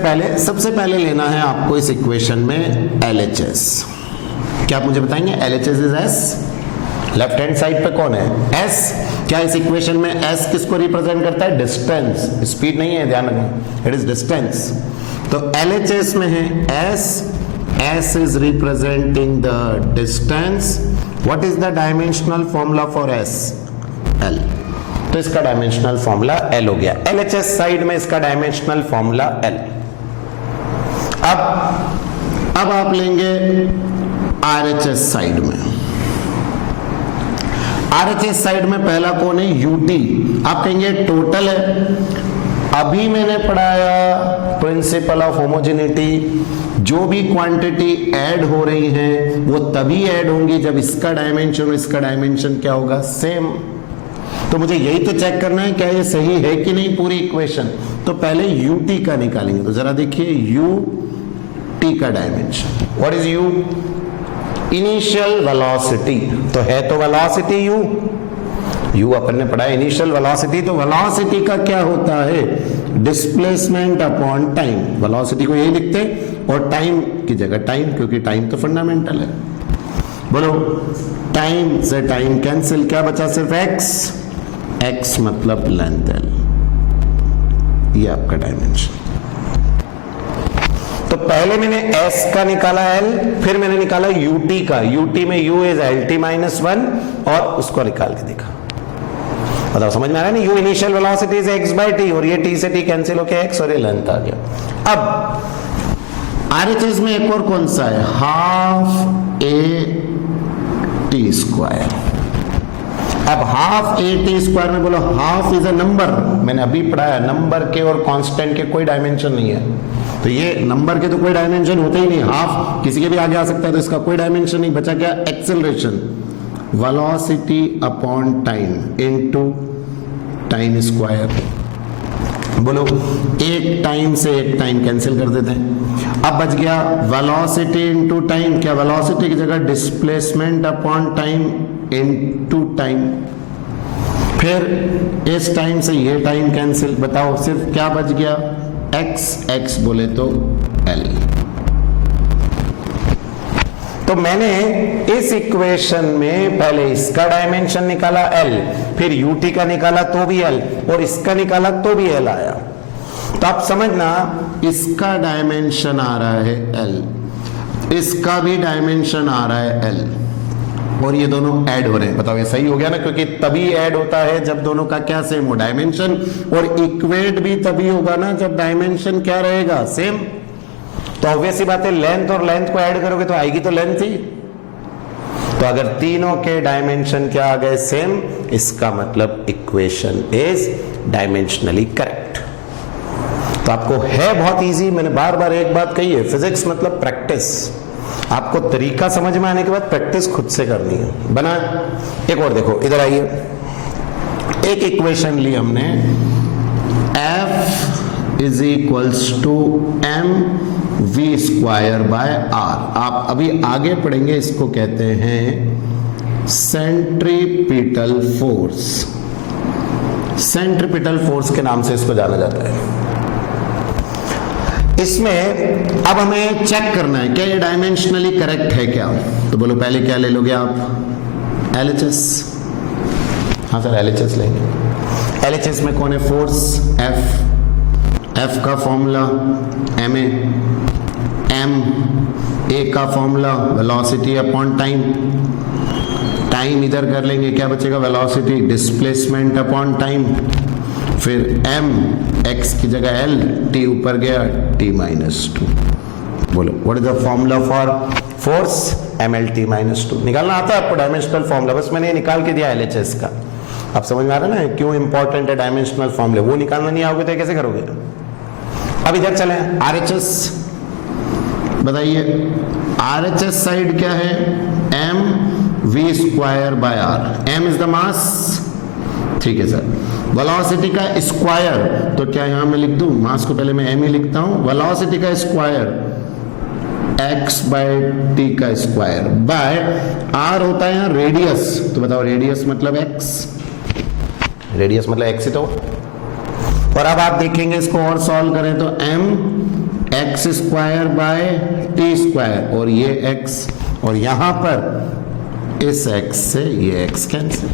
पहले लेना है आपको इस इक्वेशन में LHS। क्या आप मुझे बताएंगे, LHS is S, left hand side पे कौन है S, क्या इस इक्वेशन में s किसको रिप्रेजेंट करता है? डिस्टेंस, स्पीड नहीं है, ध्यान रखना, इट इज डिस्टेंस। तो LHS में है s is representing the distance. What is the dimensional formula for s? L। तो इसका डायमेंशनल फॉर्मूला L हो गया। LHS साइड में इसका डायमेंशनल फॉर्मूला L। अब आप लेंगे RHS साइड में। RHS साइड में पहला कौन है? UT। आप कहेंगे टोटल है। अभी मैंने पढ़ाया प्रिंसिपल ऑफ होमोजेनिटी, जो भी क्वांटिटी ऐड हो रही है वो तभी ऐड होंगी जब इसका डायमेंशन और इसका डायमेंशन क्या होगा? सेम। तो मुझे यही तो चेक करना है क्या ये सही है कि नहीं पूरी इक्वेशन। तो पहले UT का निकालेंगे। तो जरा देखिए UT का dimension, what is U? Initial velocity. तो है तो वेलोसिटी U अपन ने पढ़ा इनिशियल वेलोसिटी। तो वेलोसिटी का क्या होता है? Displacement upon time. वेलोसिटी को यही लिखते हैं और टाइम की जगह टाइम, क्योंकि टाइम तो फंडामेंटल है। बोलो, टाइम से टाइम कैंसिल, क्या बचा? सिर्फ x मतलब लेंथ L। ये आपका डायमेंशन। तो पहले मैंने s का निकाला L, फिर मैंने निकाला UT का। UT में U इज LT-1 और उसको निकाल के देखा। बताओ समझ में आ रहा है ना? U initial velocity is x/t और ये t से t कैंसिल होके x और ये लेंथ आ गया। अब RHS में एक और कौन सा है? Half AT²। अब हाफ AT² में बोलो, हाफ इज अ नंबर। मैंने अभी पढ़ाया नंबर के और कांस्टेंट के कोई डायमेंशन नहीं है। तो ये नंबर के तो कोई डायमेंशन होते ही नहीं, हाफ किसी के भी आगे आ सकता है, तो इसका कोई डायमेंशन नहीं बचा। क्या? Acceleration, velocity upon time into time square. बोलो, एक टाइम से एक टाइम कैंसिल कर देते हैं। अब बच गया वेलोसिटी इनटू टाइम। क्या? वेलोसिटी की जगह displacement upon time into time. फिर इस टाइम से ये टाइम कैंसिल। बताओ सिर्फ क्या बच गया? x बोले तो L। तो मैंने इस इक्वेशन में पहले इसका डायमेंशन निकाला L, फिर UT का निकाला तो भी L, और इसका निकाला तो भी L आया। तो आप समझना, इसका डायमेंशन आ रहा है L, इसका भी डायमेंशन आ रहा है L, और ये दोनों ऐड हो रहे हैं। बताओ ये सही हो गया ना? क्योंकि तभी ऐड होता है जब दोनों का क्या सेम हो, डायमेंशन। और इक्वेट भी तभी होगा ना जब डायमेंशन क्या रहेगा? सेम। तो ऑब्वियस सी बात है, लेंथ और लेंथ को ऐड करोगे तो आएगी तो लेंथ ही। तो अगर तीनों के डायमेंशन क्या आ गए? सेम, इसका मतलब इक्वेशन इज डायमेंशनली करेक्ट। तो आपको है बहुत इजी। मैंने बार बार एक बात कही है, फिजिक्स मतलब प्रैक्टिस। आपको तरीका समझ में आने के बाद प्रैक्टिस खुद से करनी है। बना? एक और देखो, इधर आइए। एक इक्वेशन ली हमने, F is equals to mv² by r। आप अभी आगे पढ़ेंगे, इसको कहते हैं सेंट्रीपिटल फोर्स। सेंट्रीपिटल फोर्स के नाम से इसको जाना जाता है। इसमें अब हमें चेक करना है क्या ये डायमेंशनली करेक्ट है क्या। तो बोलो पहले क्या ले लोगे आप? LHS। हाँ सर, LHS लेंगे। LHS में कौन है? फोर्स F का फॉर्मूला ma, A का formula velocity upon time. Time इधर कर लेंगे, क्या बचेगा? Velocity displacement upon time. फिर m, x की जगह L, t ऊपर गया t-2। बोलो what is the formula for force? mLt-2। निकालना आता है आपको डायमेंशनल फॉर्मूला? बस मैंने ये निकाल के दिया LHS का। आप समझ में आ रहा है ना क्यों इंपॉर्टेंट है डायमेंशनल फॉर्मूले? वो निकालना नहीं आओगे तो कैसे करोगे? अब इधर चले, RHS बताइए। RHS साइड क्या है? mv² by r। m is the mass, ठीक है सर। वेलोसिटी का स्क्वायर, तो क्या यहां मैं लिख दूं? मास को पहले मैं m ही लिखता हूं। वेलोसिटी का स्क्वायर x/t का स्क्वायर बाय r होता है यहां रेडियस। तो बताओ रेडियस मतलब x, रेडियस मतलब x ही तो। और अब आप देखेंगे इसको और सॉल्व करें तो mx² बाय t², और ये x, और यहां पर इस x से ये x कैंसिल।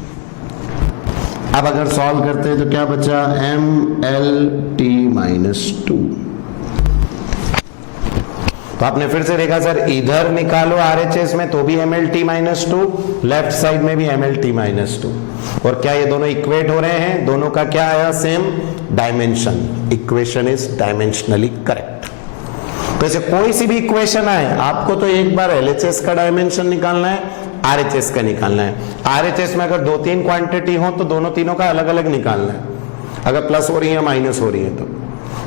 अब अगर सॉल्व करते हैं तो क्या बचा, MLT-2। तो आपने फिर से देखा सर, इधर निकालो RHS में तो भी MLT-2, लेफ्ट साइड में भी MLT-2। और क्या ये दोनों इक्वेट हो रहे हैं, दोनों का क्या आया, same dimension. Equation is dimensionally correct. तो ऐसे कोई सी भी इक्वेशन आए, आपको तो एक बार LHS का डायमेंशन निकालना है, RHS का निकालना है। RHS में अगर 2-3 क्वांटिटी हो तो दोनों तीनों का अलग अलग निकालना है, अगर प्लस हो रही है माइनस हो रही है तो,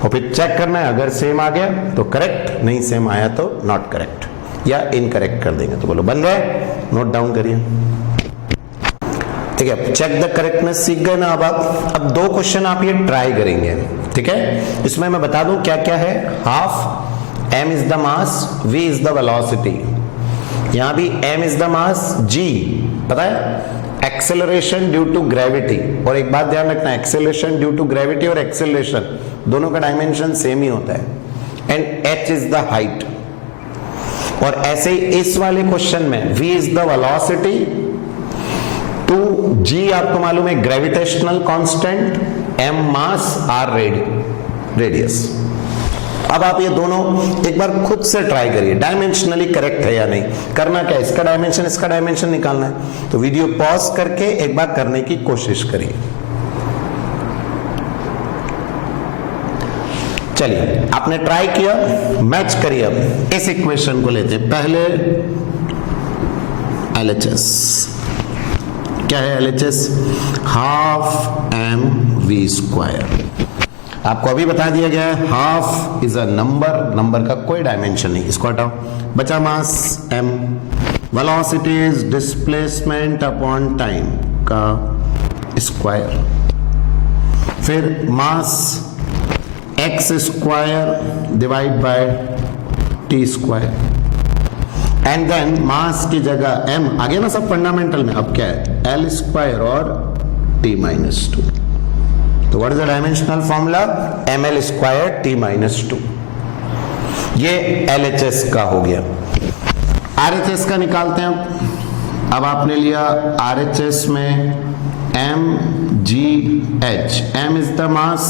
और फिर चेक करना है, अगर सेम आ गया तो करेक्ट, नहीं सेम आया तो नॉट करेक्ट या इनकरेक्ट कर देंगे। तो बोलो बन गए, नोट डाउन करिए। ठीक है, चेक द करेक्टनेस सीख गए ना। अब 2 क्वेश्चन आप ये ट्राई करेंगे, ठीक है। इसमें मैं बता दूं क्या क्या है। Half, m is the mass, v is the velocity. यहां भी m is the mass, g पता है एक्सेलरेशन ड्यू टू ग्रेविटी। और एक बात ध्यान रखना, एक्सेलरेशन ड्यू टू ग्रेविटी और एक्सेलरेशन दोनों का डायमेंशन सेम ही होता है। And h is the height. और ऐसे ही इस वाले क्वेश्चन में v is the velocity, two g आपको मालूम है gravitational constant, m mass, r radius. अब आप ये दोनों एक बार खुद से ट्राई करिए, डायमेंशनली करेक्ट है या नहीं। करना क्या, इसका डायमेंशन निकालना है। तो वीडियो पॉज करके एक बार करने की कोशिश करिए। चलिए, आपने ट्राई किया, मैच करिए। अब इस इक्वेशन को लेते हैं। पहले LHS क्या है, LHS हाफ mv²। आपको अभी बता दिया गया है हाफ इज अ नंबर का कोई डायमेंशन नहीं, इसको हटाओ। बचा mass m, velocity is displacement upon time का स्क्वायर, फिर mass x² divide by t², and then mass की जगह m आ गया ना सब फंडामेंटल में। अब क्या है, L² और t-2। तो what is the dimensional formula, ml² t-2। ये LHS का हो गया। RHS का निकालते हैं। अब आपने लिया RHS में mgh, m is the mass,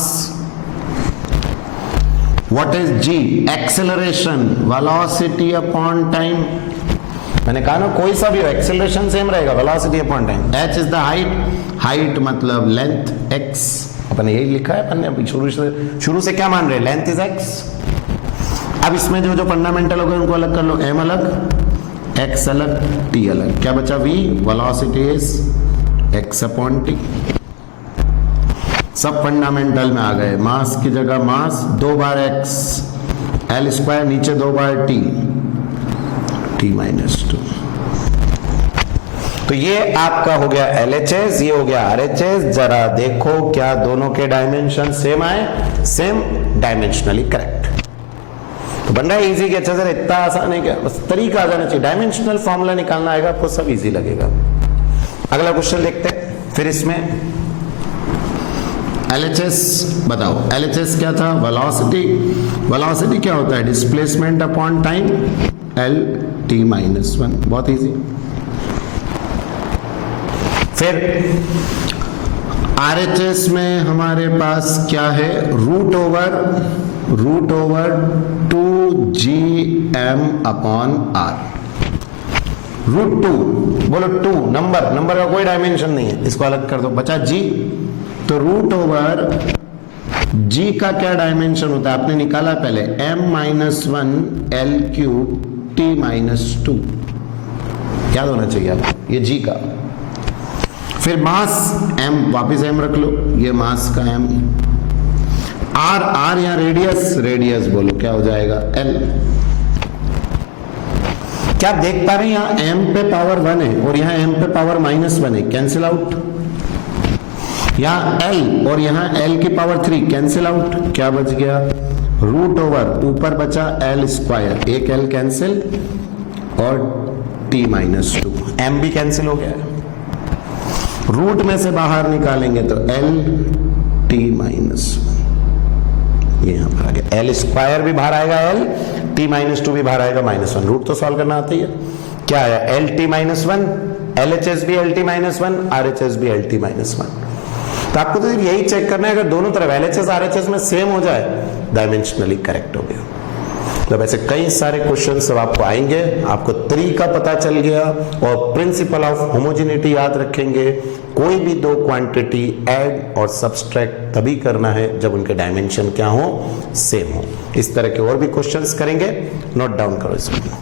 what is g, acceleration, velocity upon time. मैंने कहा ना कोई सा भी हो एक्सेलरेशन सेम रहेगा, velocity upon time. h is the height मतलब लेंथ, x अपन यही लिखा है, अपन शुरू से क्या मान रहे हैं, लेंथ इज x। अब इसमें जो फंडामेंटल हो गए उनको अलग कर लो, m अलग, x अलग, t अलग। क्या बचा, v, velocity is x upon t। सब फंडामेंटल में आ गए। मास की जगह मास 2 बार x, L² नीचे 2 बार t, t-2। तो ये आपका हो गया LHS, ये हो गया RHS। जरा देखो क्या दोनों के डायमेंशन सेम आए, सेम, डायमेंशनली करेक्ट। तो बन रहा है इजी। अच्छा सर इतना आसान है क्या, बस तरीका आ जाना चाहिए, डायमेंशनल फॉर्मूला निकालना आएगा आपको, सब इजी लगेगा। अगला क्वेश्चन देखते हैं। फिर इसमें LHS बताओ, LHS क्या था, वेलोसिटी क्या होता है, डिस्प्लेसमेंट अपॉन टाइम, L-t-1। बहुत इजी। फिर RHS में हमारे पास क्या है, root over 2gm upon r। √2 बोलो 2 नंबर का कोई डायमेंशन नहीं है, इसको अलग कर दो। बचा g, तो रूट ओवर g का क्या डायमेंशन होता है, आपने निकाला पहले, m-1 L³ t-2। याद होना चाहिए आपको, ये g का। फिर मास m, वापिस m रख लो, ये मास का m। r या रेडियस बोलो, क्या हो जाएगा, l। क्या आप देख पा रहे हैं, यहां m पे पावर 1 है और यहां m पे पावर -1 है, कैंसिल आउट। यहां l और यहां l की पावर 3, कैंसिल आउट। क्या बच गया, रूट ओवर, ऊपर बचा L², एक l कैंसिल और t-2, m भी कैंसिल हो गया। रूट में से बाहर निकालेंगे तो L-t-1, ये यहां पर आ गया। L² भी बाहर आएगा, L-t-2 भी बाहर आएगा, -1। रूट तो सॉल्व करना आता ही है। क्या आया, L-t-1, LHS भी L-t-1, RHS भी L-t-1। तो आपको तो सिर्फ यही चेक करना है, अगर दोनों तरफ LHS RHS में सेम हो जाए, डायमेंशनली करेक्ट हो गया। तो वैसे कई सारे क्वेश्चन सब आपको आएंगे, आपको तरीका पता चल गया और प्रिंसिपल ऑफ होमोजेनिटी याद रखेंगे। कोई भी दो क्वांटिटी ऐड और सब्सट्रैक्ट तभी करना है जब उनके डायमेंशन क्या हो, सेम हो। इस तरह के और भी क्वेश्चंस करेंगे, नोट डाउन करो इसको।